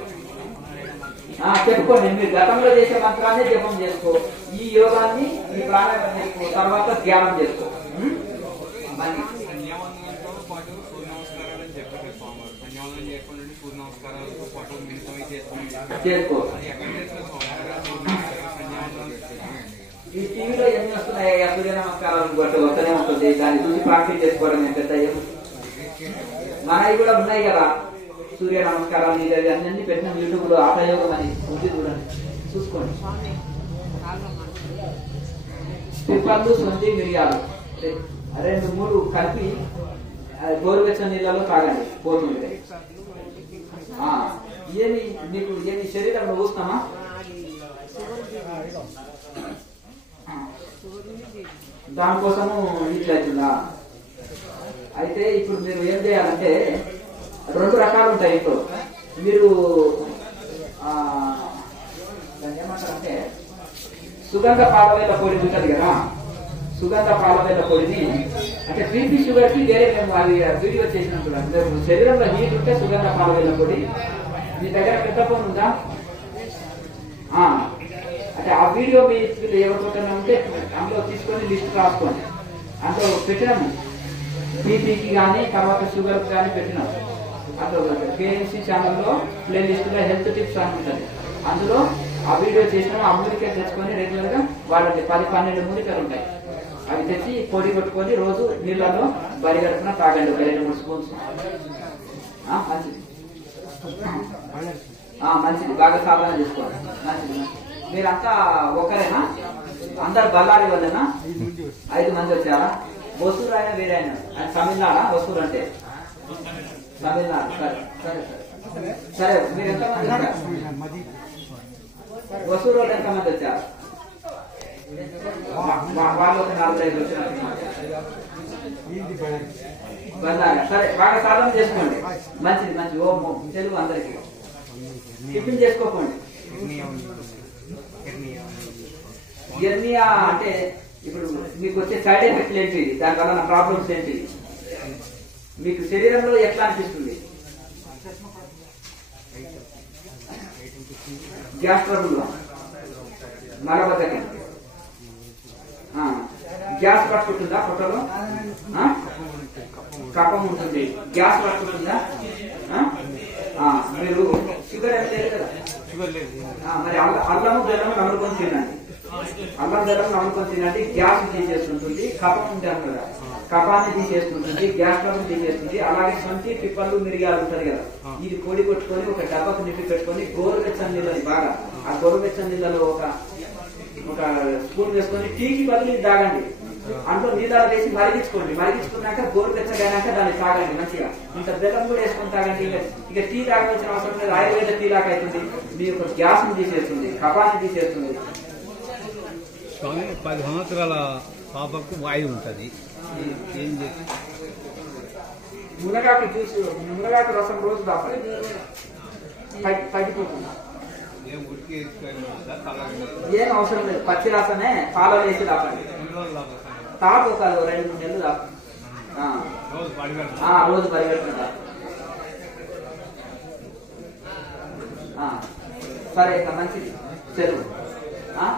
చెప్పుకోండి. మీరు గతంలో చేసే మంత్రాన్ని జపం చేసుకో, ఈ యోగాన్ని ఈ ప్రాణాయామం చేసుకో, తర్వాత ధ్యానం చేసుకో. సంధ్యావందనంతో పాటు సూర్య నమస్కారాలు అని చెప్పారు స్వామివారు. సంధ్యావందనం చేయకుండా సూర్య నమస్కారాలతో పాటు మిగతా చేసుకో. ఈ టీవీలో ఎన్ని వస్తున్నాయి సూర్య నమస్కారాలు బట్టి వస్తూనే ఉంటుంది. దాన్ని చూసి ప్రాక్టీస్ చేసుకోవడం ఏం పెద్ద. మనవి కూడా ఉన్నాయి కదా సూర్య నమస్కారాలు, ఇది అన్ని పెట్టిన యూట్యూబ్ లో ఆటయోగం అని ఉంది, చూడండి చూసుకోండి. పిప్పళ్ళు, సొంతి, మిరియాలు 2-3 కలిపి గోరువెచ్చని నీళ్ళలో తాగండి. పోతుంది. ఏమి మీకు ఏమి శరీరంలో ఊస్తామా? దానికోసము ఇట్లవుతుందా? అయితే ఇప్పుడు మీరు ఏం చేయాలంటే 2 రకాలు ఉంటాయి ఇంట్లో. మీరు దాన్ని ఏమంటారంటే సుగంధ పాలవేల పొడి ఉంటుంది కదా, సుగంధ పాలవేల పొడిని అంటే బీపీ షుగర్ కి వేరే మేము అది వీడియో చేసినప్పుడు శరీరంలో హీట్ ఉంటే సుగంధ పాలవేల పొడి. మీ దగ్గర పెద్ద ఫోన్ ఉందా? అంటే ఆ వీడియో మీ ఎవరితోనే ఉంటే అందులో తీసుకొని లిస్ట్ రాసుకోండి. అందులో పెట్టినాము బీపీకి కానీ తర్వాత షుగర్ కి కానీ పెట్టినాము. అందులో కేఎంసీ ఛానల్లో ప్లే లిస్ట్ లో హెల్త్ టిప్స్ అని ఉంటుంది. అందులో ఆ వీడియో చేసినాము. ఆ మూలికలు తెచ్చుకొని రెగ్యులర్ గా వాడండి. 10-12 మూలికలు ఉంటాయి. అవి తెచ్చి పొడి కొట్టుకొని రోజు నీళ్ళలో బరిగడుపున తాగండి. ఒక 2-3 స్పూన్స్. మంచిది మంచిది. బాగా సాధన చేసుకోండి. మంచిది. మీరంతా ఒకరేనా? అందరు బళ్ళారి వాళ్ళేనా? 5 మంది వచ్చారా? వసూరు అయినా వేరే అయినా? తమిళనాడా? వసూరు అంటే తమిళనాడు. సరే సరే సరే సరే. మీరు ఎంతమంది వచ్చారు? వసూరు వాళ్ళు ఎంతమంది వచ్చారు? వాళ్ళు ఒక 4-5 వచ్చినట్టు. బళ్ళారి. సరే బాగా సాధన చేసుకోండి. మంచిది మంచిది. ఓ తెలుగు అందరికి టిఫిన్ చేసుకోకండి. ఎర్నియా అంటే ఇప్పుడు మీకు వచ్చే సైడ్ ఎఫెక్ట్లు ఏంటి, దానివల్ల ప్రాబ్లమ్స్ ఏంటి, మీకు శరీరంలో ఎట్లా అనిపిస్తుంది? గ్యాస్ ట్రబుల్, మలబద్ధకం, గ్యాస్ పట్టుకుంటుందా? పొట్టలో కఫం ఉంటుంది, గ్యాస్ పట్టుకుంటుందా? మీరు షుగర్ ఏం లేదు కదా? మరి అల్లము బెల్లము నమ్ముకొని తినండి. అల్లం బెల్లం నమ్ముకొని తినండి. గ్యాస్ తీసేస్తుంటుంది. కఫం ఉంటారు కదా, కఫాన్ని తీసేస్తుంటుంది, గ్యాస్ ట్రబుల్ తీసేస్తుంది. అలాగే సొంటి పిప్పళ్ళు మిరియాలు ఉంటారు కదా, ఇది పొడి కొట్టుకొని ఒక డబ్బాకు నింపి పెట్టుకొని గోరువెచ్చని నీళ్ళని బాగా ఆ గోరువెచ్చని నీళ్ళలో ఒక స్పూన్ వేసుకొని టీకి బదులు ఇది తాగండి. అందులో నీళ్ళలో వేసి మరిగించుకోండి. మరిగించుకున్నాక గోరువెచ్చగాక దాన్ని తాగండి మంచిగా. ఇంత బెల్లం కూడా వేసుకొని తాగండి. ఇక టీ తాగవలసిన అవసరం లేదు. ఆయుర్వేద టీ లాగా అవుతుంది. మీ యొక్క గ్యాస్ ని తీసేస్తుంది, కఫాన్ని తీసేస్తుంది. 10 సంవత్సరాల పాపకు వాయువు ఉంటుంది. ఏం చేసి మునగాకు జ్యూస్, మునగాకు రసం రోజు తాపాలి, తగ్గిపోతుంది. ఏం అవసరం లేదు. పచ్చి రసమే పాలలో వేసి తాపండి. తాపు ఒక 2-3 నెలలు తాపు. రోజు పరిగెడుతుందా? సరే ఇక మంచిది. చెరువు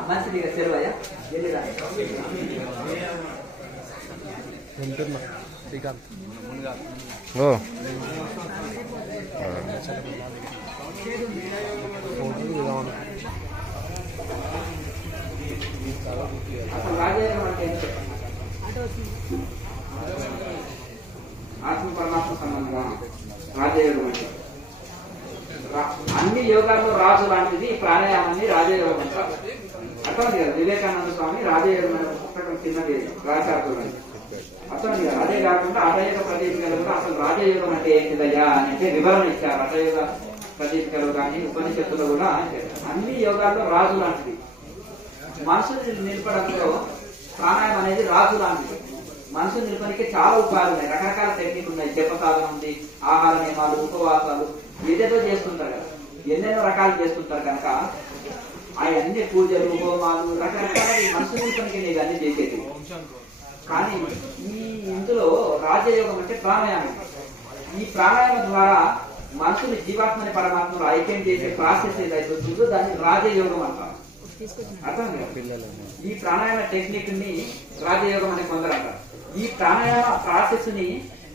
మంచిది. ఇక చెరువు అయ్యా వెళ్ళిరా. అసలు రాజేంద్ర అంటే అన్ని యోగాల్లో రాజు లాంటిది ప్రాణాయామాన్ని రాజయోగం అంటారు. అర్థమైంది కదా. వివేకానంద స్వామి రాజయోగం అనే పుస్తకం చిన్నది రాశారు. అర్థమైంది కదా. అదే కాకుండా హఠయోగ ప్రదీపికలు కూడా అసలు రాజయోగం అంటే ఏంటిదయ్యా అని అంటే వివరణ ఇచ్చారు. హఠయోగ ప్రదీపికలు కానీ ఉపనిషత్తులు కూడా అన్ని యోగాల్లో రాజు లాంటిది. మనసుని నిలపడంలో ప్రాణాయామం అనేది రాజు లాంటిది. మనసు నిలపడానికి చాలా ఉపాయాలు ఉన్నాయి, రకరకాల టెక్నిక్ ఉన్నాయి. జప సాధన ఉంది, ఆహార నియమాలు, ఉపవాసాలు ఏదేదో చేస్తుంటారు కదా, ఎన్నెన్నో రకాలు చేస్తుంటారు కనుక అవన్నీ పూజలు, హోమాలు రకరకాల మనసు నిలపడానికి నేను అన్ని చేసేది. కానీ ఇందులో రాజయోగం అంటే ప్రాణాయామం. ఈ ప్రాణాయామం ద్వారా మనసుని జీవాత్మని పరమాత్మను ఐక్యం చేసే ప్రాసెస్ ఏదైతే ఉంటుందో దాన్ని రాజయోగం అంటారు. అర్థం కదా. ఈ ప్రాణాయామ టెక్నిక్ ని రాజయోగం అని కొందరు అంటారు. ఈ ప్రాణాయామ ప్రాసెస్ ని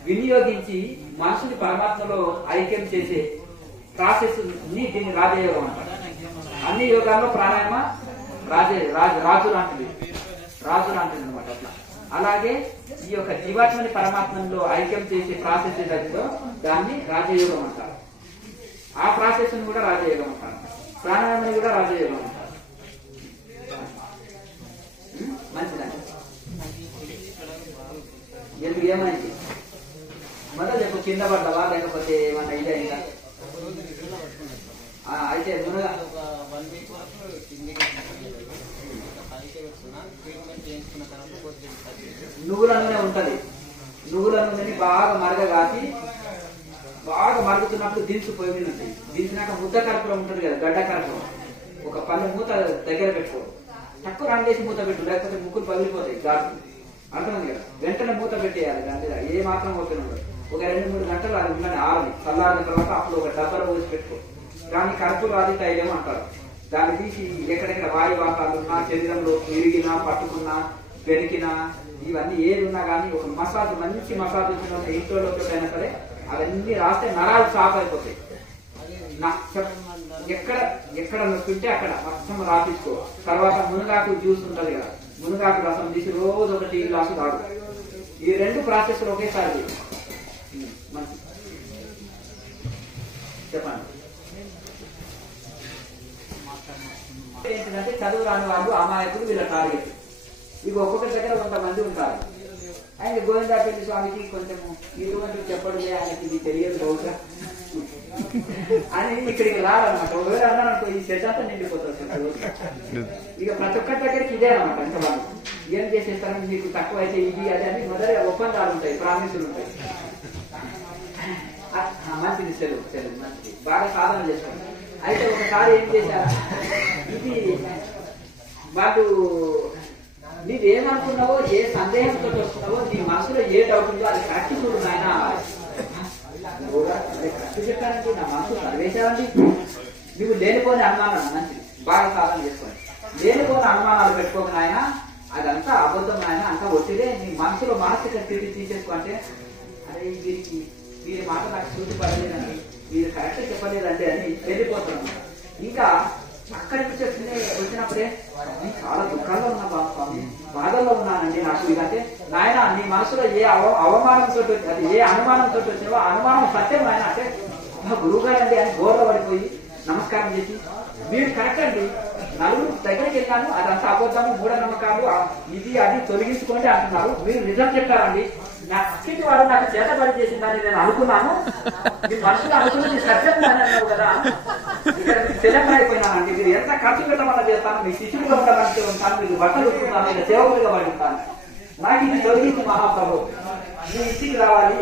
వినియోగించి మనసుని పరమాత్మలో ఐక్యం చేసే ప్రాసెస్ ని దీన్ని రాజయోగం అంటారు. అన్ని యోగాల్లో ప్రాణాయామ రాజు లాంటిది అనమాట. అట్లా అలాగే ఈ యొక్క జీవాత్మని పరమాత్మలో ఐక్యం చేసే ప్రాసెస్ ఏదైతుందో దాన్ని రాజయోగం అంటారు. ఆ ప్రాసెస్ ని కూడా రాజయోగం అంటారు. ప్రాణాయామాన్ని కూడా రాజయోగం అంటారు. మంచిదండి. ఎందుకు ఏమైంది మొదలు చెప్పు, కింద పడ్డవా లేకపోతే ఏమన్నా ఇదైందా? అయితే మునగా నువ్వుల నూనె ఉంటది. నువ్వుల నూనెని బాగా మరగగాసి బాగా మరుగుతున్నప్పుడు దించు పొయ్యి మీద ఉంటుంది. దించినాక ముద్ద కరపురం ఉంటుంది కదా, గడ్డ కరపురం, ఒక పన్ను మూత దగ్గర పెట్టుకో. తక్కువ రండేసి మూత పెట్టు, లేకపోతే ముక్కులు పగిలిపోతాయి గాజు. అర్థమైంది కదా. వెంటనే మూత పెట్టేయాలి. దాని మీద ఏ మాత్రం ఓపెన్ ఉండదు. ఒక 2-3 గంటలు అది ఉండని ఆరని చల్లారిన తర్వాత అప్పుడు ఒక డబ్బలో పోసి పెట్టుకో. దాన్ని కర్పూరాది తైలం అంటారు. దాన్ని తీసి ఎక్కడెక్కడ వాయువాతాలు ఉన్నా, శరీరంలో విరిగినా, పట్టుకున్నా, వెనికినా, ఇవన్నీ ఏది ఉన్నా కానీ ఒక మసాజ్, మంచి మసాజ్ వచ్చిన ఇంట్లోకి అయినా సరే అవన్నీ రాస్తే నరాలు సాఫ్ అయిపోతాయి. ఎక్కడ నొప్పింటే అక్కడ మొత్తం రాపించుకో. తర్వాత మునగాకు జ్యూస్ ఉంటుంది కదా, మునగాకు రసం తీసి రోజు ఒక టీ గ్లాసు తాగు. ఈ 2 ప్రాసెస్లు ఒకేసారి మంచి. చెప్పండి. ఏంటంటే చదువు రాని వాళ్ళు, అమాయకులు వీళ్ళ టార్గెట్. ఇవి ఒక్కొక్కరి దగ్గర 100 మంది ఉంటారు. ఆయన గోవిందాపల్లి స్వామికి కొంచెము ఇటువంటి చెప్పడం ఆయనకి ఇది తెలియదు బహుశా అని ఇక్కడికి రారనమాట. ఒకవేళ అన్నారనుకో ఈ సెట్ అంతా నిండిపోతుంది. ఇక ప్రతి ఒక్కరి దగ్గరికి ఇదే అనమాట. ఇంకా వాళ్ళు ఏం చేసేస్తారని మీకు తక్కువ అయితే ఇది అది అని మొదటి ఒప్పందాలు ఉంటాయి, ప్రామిసులు ఉంటాయి. మంచిది, సెలవు మంచిది, బాగా సాధన చేస్తాను. అయితే ఒకసారి ఏం చేశారు, ఇది వాళ్ళు నీవేమనుకున్నావో, ఏ సందేహంతో వస్తున్నావో, నీ మనసులో ఏ డౌట్ ఉందో అది కరెక్ట్ చూడు నాయన. కరెక్ట్ చెప్పానండి, నా మనసు సర్వేశారండి. నువ్వు లేనిపోని అనుమానాలు, మంచిది, బాగా సాధన చేసుకోండి. లేనిపోని అనుమానాలు పెట్టుకోక నాయన, అదంతా అబద్ధం నాయన, అంతా ఒత్తిడే. నీ మనసులో మానసిక స్థితి తీసేసుకుంటే, అరే వీరి మాట నాకు చూసి పడలేదండి, వీరు కరెక్ట్ చెప్పలేదండి అని వెళ్ళిపోతున్నాను. ఇంకా అక్కడి నుంచి వచ్చినప్పుడే చాలా దుఃఖంలో ఉన్నా స్వామి, బాధల్లో ఉన్నానండి, నాకు ఇదంటే నాయన నీ మనసులో ఏ అవమానంతో అది ఏ అనుమానంతో వచ్చినావో అనుమానం సత్యం ఆయన అంటే గురువు గారండి అని గోర్లో పడిపోయి నమస్కారం చేసి, మీరు కరెక్ట్ అండి, నలుగురు దగ్గరికి వెళ్ళాను, అదంతా అబద్ధము, మూఢనమ్మకాలు, ఇది అది తొలగించుకోండి అంటున్నారు, మీరు నిజం చెప్పారండి, నా పక్కింటి వాడు నాకు చేతబడి చేసిందని నేను అనుకున్నాను, మీ మనసులో అనుకున్నది సత్యం అని అన్నావు కదా, ఇక్కడ మీకు తెలంగాణ అయిపోయినానండి, మీరు ఎంత ఖర్చు పెట్టమన్నా చేస్తాను, మీ శిష్యులుగా ఉండడానికి ఉంటాను, మీకు బట్టలు ఉంటున్నాను, ఇలా సేవకులుగా పడి ఉంటాను, నాకు ఇది తొలగించి మహాప్రభు, మీ ఇంటికి రావాలి,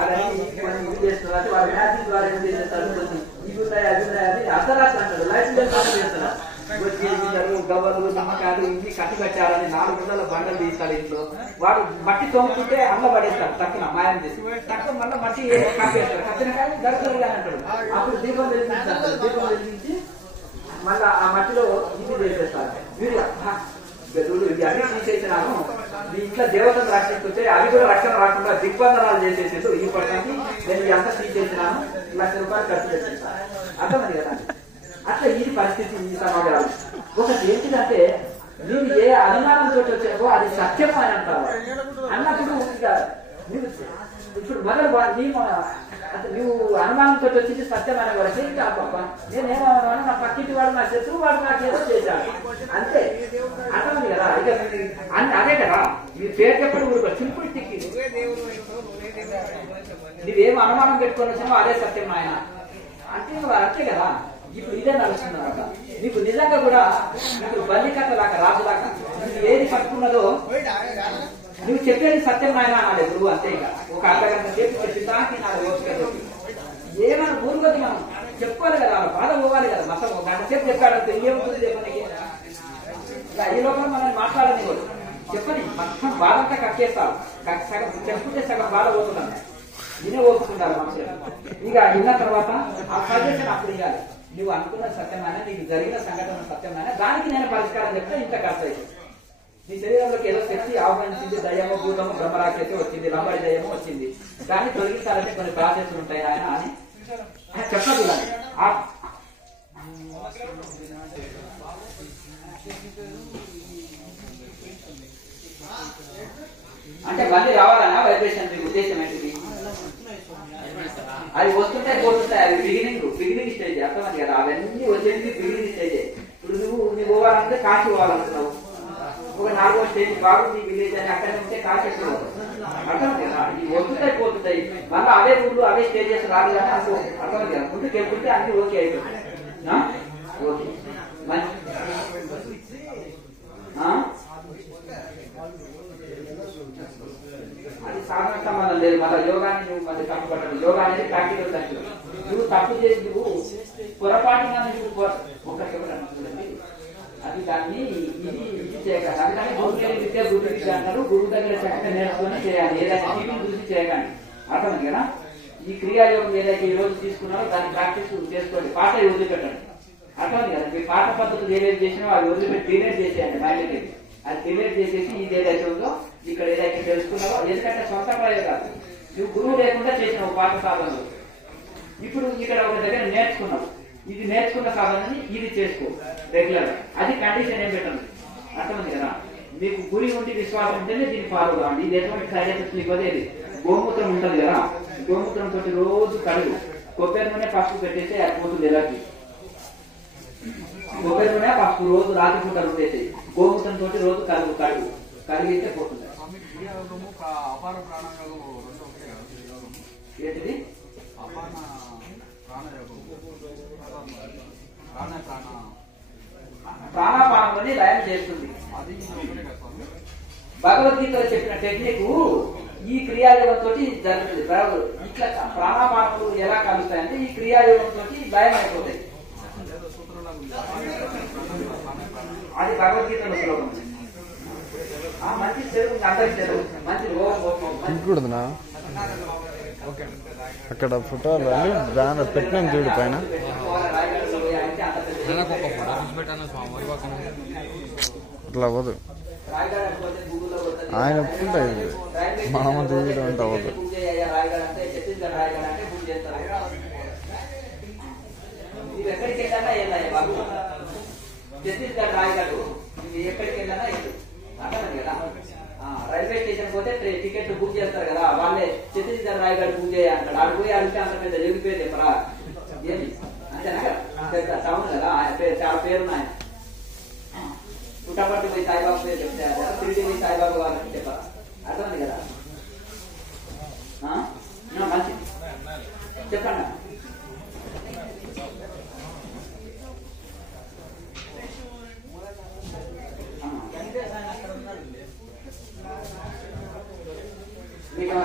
అదని కొన్ని ఇది చేస్తున్నారు. వారి మ్యాజిక్ ద్వారా ఏం చేస్తారు, కొంచెం ఇవి ఉన్నాయి అది ఉన్నాయి అని అర్ధరాత్రి అంటారు, లైఫ్ చేస్తున్నారు, గవ్వలు నమ్మకాలు ఇన్ని కట్టారని 4 గుంటల బండలు తీస్తారు ఇంట్లో. వాడు మట్టి తోముకుంటే అందులో పడేస్తారు, తక్కువ మాయం చేసి తక్కువ మళ్ళీ మట్టి కప్పేస్తారు, కట్టిన కానీ దొరకదు అని అంటాడు. అప్పుడు దీపం వెలిగించారు, దీపం వెలిగించి మళ్ళీ ఆ మట్టిలో ఇది చేసేస్తారు. వీరు గదువులు ఇది అన్ని తీసేసినాను, మీ ఇంట్లో దేవతను రక్షిస్తుంటే అవి కూడా రక్షణ రాకుండా దిగ్బంధనాలు చేసేసేది ఈ పట్టణానికి నేను ఎంత తీసేసినాను, ₹1,00,000 ఖర్చు పెట్టేస్తాను. అర్థమైంది కదా. అట్లా ఈ పరిస్థితి ఈ సమాజాలు ఒకటి ఏంటిదంటే, నువ్వు ఏ అనుమానంతో వచ్చావో అది సత్యము అని అంటావు అన్నప్పుడు ఇక ఇప్పుడు మొదలు నువ్వు అనుమానంతో వచ్చింది సత్యం అనే వరకు నేనేమన్నాను, నా పక్కింటి వాడు నా శత్రువు వాడు నాకేదో చేశాడు అంతే. అర్థమైంది కదా. ఇక అదే కదా మీ పేరు చెప్పడం ఊరుకో, సింపుల్టికి నువ్వేం అనుమానం పెట్టుకొని వచ్చినావో అదే సత్యం ఆయన అంటే అంతే కదా. ఇప్పుడు ఇదే నడుస్తున్నారు. నీకు నిజంగా కూడా నీకు బల్లి కథ లాగా రాజులాగా నువ్వు ఏది పట్టుకున్నదో నువ్వు చెప్పేది సత్యం ఆయన అన్నాడు గురువు అంతే. ఇక ఒక అర్ధగంట సేపు చెప్పి నాడు ఏమైనా ఊరుకొద్ది మనం చెప్పుకోవాలి కదా, బాధ పోవాలి కదా. మొత్తం ఒక గంట సేపు చెప్పాడంటే ఏముంటుంది చెప్పనికి. ఈ లోపల మనం మాట్లాడని కూడా చెప్పని మొత్తం బాధ అంతా కక్కేస్తావు. సగం చెప్పుకుంటే సగం బాధ పోతున్నాను నేనే ఓపుకుంటారు మనుషులు. ఇక విన్న తర్వాత ఆ సజెషన్ అప్పుడు ఇవ్వాలి. నువ్వు అనుకున్న సత్యమైన, నీకు జరిగిన సంఘటన సత్యమైన, దానికి నేను పరిష్కారం చెప్తే ఇంత ఖర్చు అవుతుంది. నీ శరీరంలోకి ఏదో శక్తి ఆహ్వానించింది, దయ్యము భూతము బ్రహ్మరాక్షసి వచ్చింది, లంబడి దయ్యము వచ్చింది, దాన్ని తొలగించాలంటే కొన్ని ప్రాసెస్లు ఉంటాయి ఆయన అని చెప్పదు. అంటే మళ్ళీ రావాలన్నా వైబ్రేషన్ మీ ఉద్దేశం ఏంటిది? అది వస్తుంటాయి పోతుంటాయి, అది బిగినింగ్ స్టేజ్. అర్థమైంది కదా. అవన్నీ వచ్చేది బిగినింగ్ స్టేజ్. ఇప్పుడు నువ్వు పోవాలంటే కాశీ పోవాలనుకున్నావు, ఒక 4వ స్టేజ్ బాగుంది విలేజ్ అని అక్కడే ఉంటే కాశీ ఎప్పుడు అర్థమైంది కదా. ఇవి వస్తుంటాయి పోతుంటాయి, మళ్ళీ అవే ఊళ్ళు అవే స్టేజెస్ రాదు కానీ అసలు అర్థమైంది కదా. ముందుకు వెళ్తుంటే అన్ని ఓకే అయిపోతుంది. ఓకే మంచి అది సాధన సంబంధం లేదు. మళ్ళీ యోగాన్ని నువ్వు మళ్ళీ తప్పుపట్టదు. యోగా అనేది ప్రాక్టికల్ తప్పు. నువ్వు తప్పు చేసి నువ్వు పొరపాటుగా నువ్వు అది దాన్ని ఇది చేయగలరు. అందుకని గురువు విద్య గురు విద్య అంటారు. గురువు దగ్గర చక్కగా నేర్చుకొని చేయాలి. ఏదైనా టీవీని చూసి చేయగానే అర్థమైంది కదా. ఈ క్రియాయోగం ఏదైతే ఈ రోజు తీసుకున్నారో దాన్ని ప్రాక్టీస్ చేసుకోండి. పాట వదిలిపెట్టండి. అర్థమైంది కదా. మీ పాట పద్ధతులు ఏదైతే చేసినావో అది వదిలిపెట్టి డిలీట్ చేసేయండి. మైండ్కి అది డిలీట్ చేసేసి ఇది ఏదైతే ఉందో ఇక్కడ ఏదైతే తెలుసుకున్నావో, ఎందుకంటే సొంత ప్రయోగాలు నువ్వు గురువు లేకుండా చేసినావు పాఠ సాధనలు. ఇప్పుడు ఇక్కడ ఒక దగ్గర నేర్చుకున్నావు, ఇది నేర్చుకున్న సాధనని ఇది చేసుకో రెగ్యులర్. అది కండిషన్ ఏం పెట్టండి. అర్థమైంది కదా. మీకు గురి ఉండి విశ్వాసం ఉంటేనే దీన్ని ఫాలో కావండి. ఇది ఎటువంటి సైడ్ ఎఫెక్ట్స్ ఇవ్వదేది. గోమూత్రం ఉంటుంది కదా, గోమూత్రం తోటి రోజు కడుగు. కొబ్బరి నూనె పసుపు పెట్టేసి అది పోతుంది ఎలాంటి కొబ్బరి నూనె పసుపు రోజు రాత్రి పూట ఉండేసి గోమూత్రం తోటి రోజు కడిగితే పోతుంది. ఏంటిది? ప్రాణాపానంలోని లయం చేస్తుంది. భగవద్గీతలో చెప్పిన టెక్నిక్ ఈ క్రియాయోగంతో జరుగుతుంది. ఇట్లా ప్రాణాపానములు ఎలా కలుస్తాయంటే ఈ క్రియాయోగంతో లయం అయిపోతాయి. అది భగవద్గీతలో శ్లోకం. మంచి చెరువు అందరికి చెరువు మంచి ఇంకూడదునా అక్కడ ఫోటోలు బ్యానర్ పెట్టినాం చూడు పైన. అట్లా అవ్వదు, ఆయన ఒప్పుకుంటాయి. మామ తీయడం అంటే అవ్వదు. ఎక్కడికి వెళ్ళాలా వెళ్ళాయి బాబు. ఛత్తీస్గఢ్ రాయగఢ్ ఎక్కడికి వెళ్ళాలా వెళ్ళు. అర్థమైంది కదా. రైల్వే స్టేషన్ పోతే టికెట్ బుక్ చేస్తారు కదా, వాళ్ళే ఛత్తీస్గఢ్ రాయగఢ్ బుక్ చేయాలంటాడు. ఆడు పోయి అడిగితే అంత పెద్ద ఎవరి పేరు చెప్పరా ఏమి అంతేనా కదా. టౌన్ కదా, ఆయన పేరు చాలా పేరున్నాయి. పుట్టపర్తి పోయి సాయిబాబు పేరు చెప్తే తిరిగి పోయి సాయిబాబు వాళ్ళకి చెప్పరా. అర్థమైంది కదా. మంచిది చెప్పండి. మీకు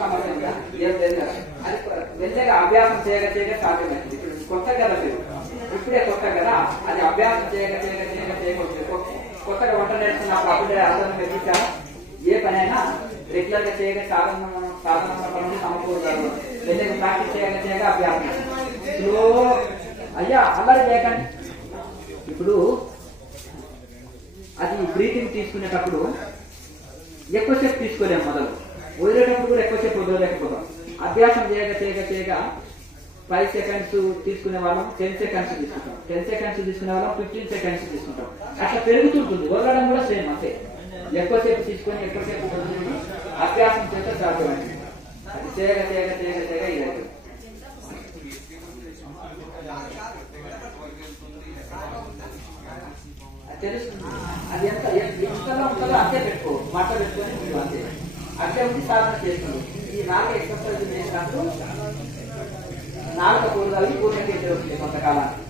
సమస్య ఉందా? ఏం లేదు కదా. అది వెళ్ళగా అభ్యాసం చేయగా సాధ్యమైంది. ఇప్పుడు కొత్త కదా మీరు, ఇప్పుడే కొత్త కదా. అది అభ్యాసం చేయగా కొత్తగా వంట నేర్చుకున్నప్పుడు అప్పుడే అర్థం పెట్టించారా. ఏ పనైనా రెగ్యులర్ గా చేయగా సాధన పనులు సమకూడదు. వెళ్ళగా ప్రాక్టీస్ చేయగా అభ్యాసం. స్లో అయ్యా అల్లరి చేయకండి. ఇప్పుడు అది బ్రీతింగ్ తీసుకునేటప్పుడు ఎక్కువసేపు తీసుకోలేము. మొదలు వదిలేటప్పుడు కూడా ఎక్కువసేపు వదలలేకపోతాం. అభ్యాసం చేయగా 5 seconds తీసుకునే వాళ్ళం 10 seconds తీసుకుంటాం. 10 seconds తీసుకునే వాళ్ళం 15 seconds తీసుకుంటాం. అట్లా పెరుగుతుంటుంది. వదలడం కూడా సేమ్ అంతే. ఎక్కువసేపు తీసుకొని ఎక్కువసేపు వదులుతుంది. అభ్యాసం చేస్తే సాధ్యమైంది. అది చేయగా చేయగా చేయగా చేయగా ఇది అవుతుంది. తెలుస్తుంది అది ఎంతలో ఉంటుందో అంతే పెట్టుకో, మాట పెట్టుకొని నువ్వు అంతే అట్లే ఉండి సాధన చేస్తున్నావు. ఈ 4 ఎక్సర్సైజ్ చేసినప్పుడు 4 పూర్వకాలు పూర్ణకి వస్తుంది కొంతకాలానికి.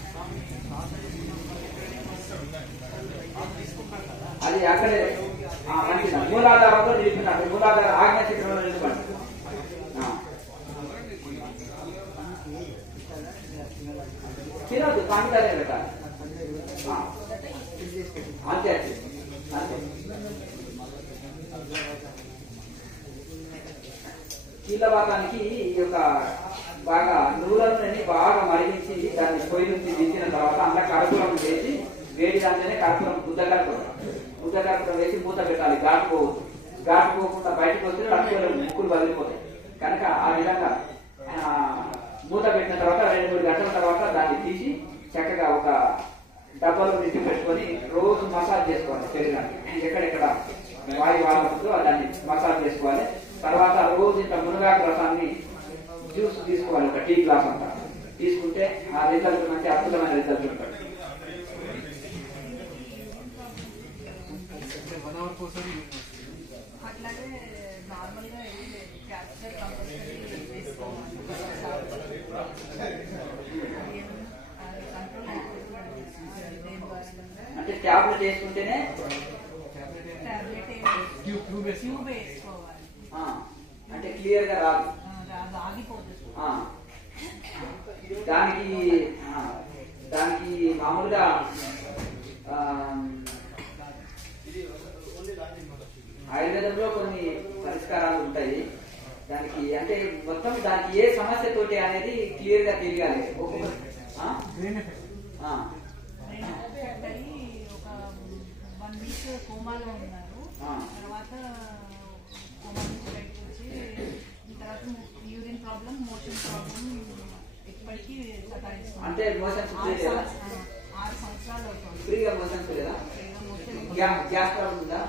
అది అక్కడే మంచిది. మూలాధారంలో నిలిపినట్టు మూలాధార ఆజ్ఞా చక్రంలో నిలబడి తినద్దు, కాంతాలే పెట్టాలి. అంతే అంతే. కీళ్ళవాతానికి ఈ యొక్క బాగా నువ్వులని బాగా మరిగించి దాన్ని పొయ్యి నుంచి దించిన తర్వాత అందులో కర్పూరం వేసి వేడి దాంట్లోనే కర్పూరం బుద్ధ కర్పూరం వేసి మూత పెట్టాలి. ఘాటుకోకుండా బయటకు వస్తే అటుకోలేము, ముక్కులు బదిలిపోతాయి. కనుక ఆ విధంగా మూత పెట్టిన తర్వాత 2-3 గంటల తర్వాత దాన్ని తీసి చక్కగా ఒక డబ్బాలో నిండి పెట్టుకొని రోజు మసాజ్ చేసుకోవాలి. శరీరాన్ని ఎక్కడెక్కడ వాయు వాడుతుందో దాన్ని మసాజ్ చేసుకోవాలి. తర్వాత రోజు ఇంత మునగాకు రసాన్ని జ్యూస్ తీసుకోవాలి, ఒక టీ గ్లాస్ అంతా తీసుకుంటే ఆ రిజల్ట్ మంచి అద్భుతమైన రిజల్ట్ ఉంటుంది. అంటే ట్యాబ్లెట్ వేసుకుంటేనే అంటే క్లియర్ గా రాదు. దానికి మామూలుగా ఆయుర్వేదంలో కొన్ని పరిష్కారాలు ఉంటాయి. దానికి అంటే మొత్తం దానికి ఏ సమస్య తోటి అనేది క్లియర్ గా తెలియాలి. అంటే మోషన్స్ ఫ్రీగా మోషన్స్ లేదా? గ్యాస్ ప్రాబ్లం ఉందా?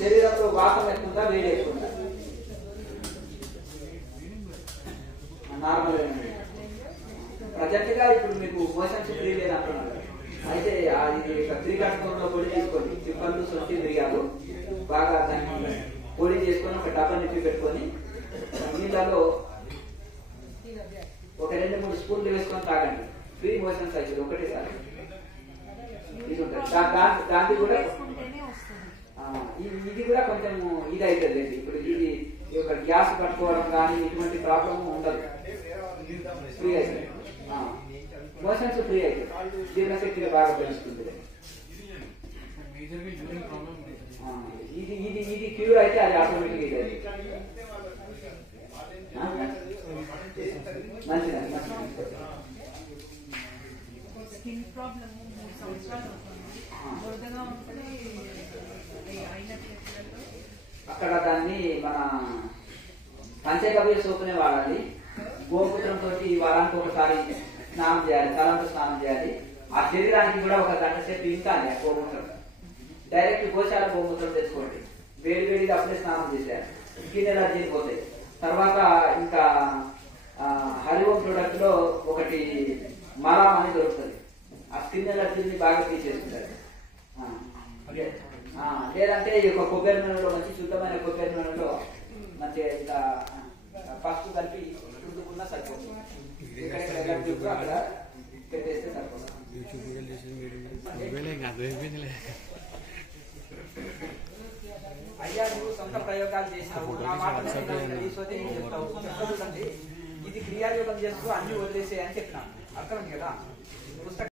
శరీరంలో వాతం ఎక్కువ వేడి ఎక్కువ నార్మల్. ప్రజెంట్ గా ఇప్పుడు మీకు మోషన్స్ ఫ్రీ లేదు అంటున్నారు. అయితే అది త్రికటకంలో పొడి తీసుకొని చిప్పలు సొంటి మిరియాలు బాగా దాన్ని పొడి చేసుకొని ఒక డబ్బా నింపి పెట్టుకొని నీళ్ళలో ఒక 2-3 స్పూన్లు వేసుకొని తాగండి. ఫ్రీ మోషన్స్ అవుతుంది ఒకటేసారి. ఇది ఉంటుంది. దాన్ని కూడా ఇది కూడా కొంచెం ఇది అవుతుంది. ఇప్పుడు ఇది ఒక గ్యాస్ పట్టుకోవడం కానీ ఇటువంటి ప్రాబ్లం ఉండదు, ఫ్రీ అవుతుంది. మోషన్స్ ఫ్రీ అవుతుంది, జీర్ణశక్తి బాగా పెంచుతుంది. ఇది క్యూర్ అయితే అది ఆటోమేటిక్ ఇది మంచిది. స్కిన్ ప్రాబ్లం 3 సంవత్సరాలు అక్కడ దాన్ని మన పంచగవ్య సోపునే వాడాలి. గోమూత్రంతో వారానికి ఒకసారి స్నానం చేయాలి, తలంటు స్నానం చేయాలి. ఆ శరీరానికి కూడా ఒక గంట సేపు ఇంకాలి ఆ గోమూత్రం. డైరెక్ట్ గోశాల గోమూత్రం తెచ్చుకోండి, వేడి వేడిగా అప్పుడే స్నానం చేసేయాలి. స్కిన్ ఎలర్జీ పోతాయి. తర్వాత ఇంకా హరిఓం ప్రొడక్ట్ లో ఒకటి మలాం అని దొరుకుతుంది. ఆ స్కిన్ ఎలర్జీని బాగా తీసేస్తుంది. లేదంటే ఈ యొక్క కొబ్బరి నూనెలో మంచి శుద్ధమైన కొబ్బరి నూనెలో మంచిగా ఇట్లా పసుపు కలిపి రుద్దుకున్నా సరిపోతుంది. అక్కడ పెట్టేస్తే సరిపోతుంది. అయ్యా నువ్వు సొంత ప్రయోగాలు చేసినావు, నా మాట చెప్తావు. ఇది క్రియాయోగం చేస్తూ అన్ని వదిలేసే అని చెప్పినా అర్థం కదా. పుస్తకం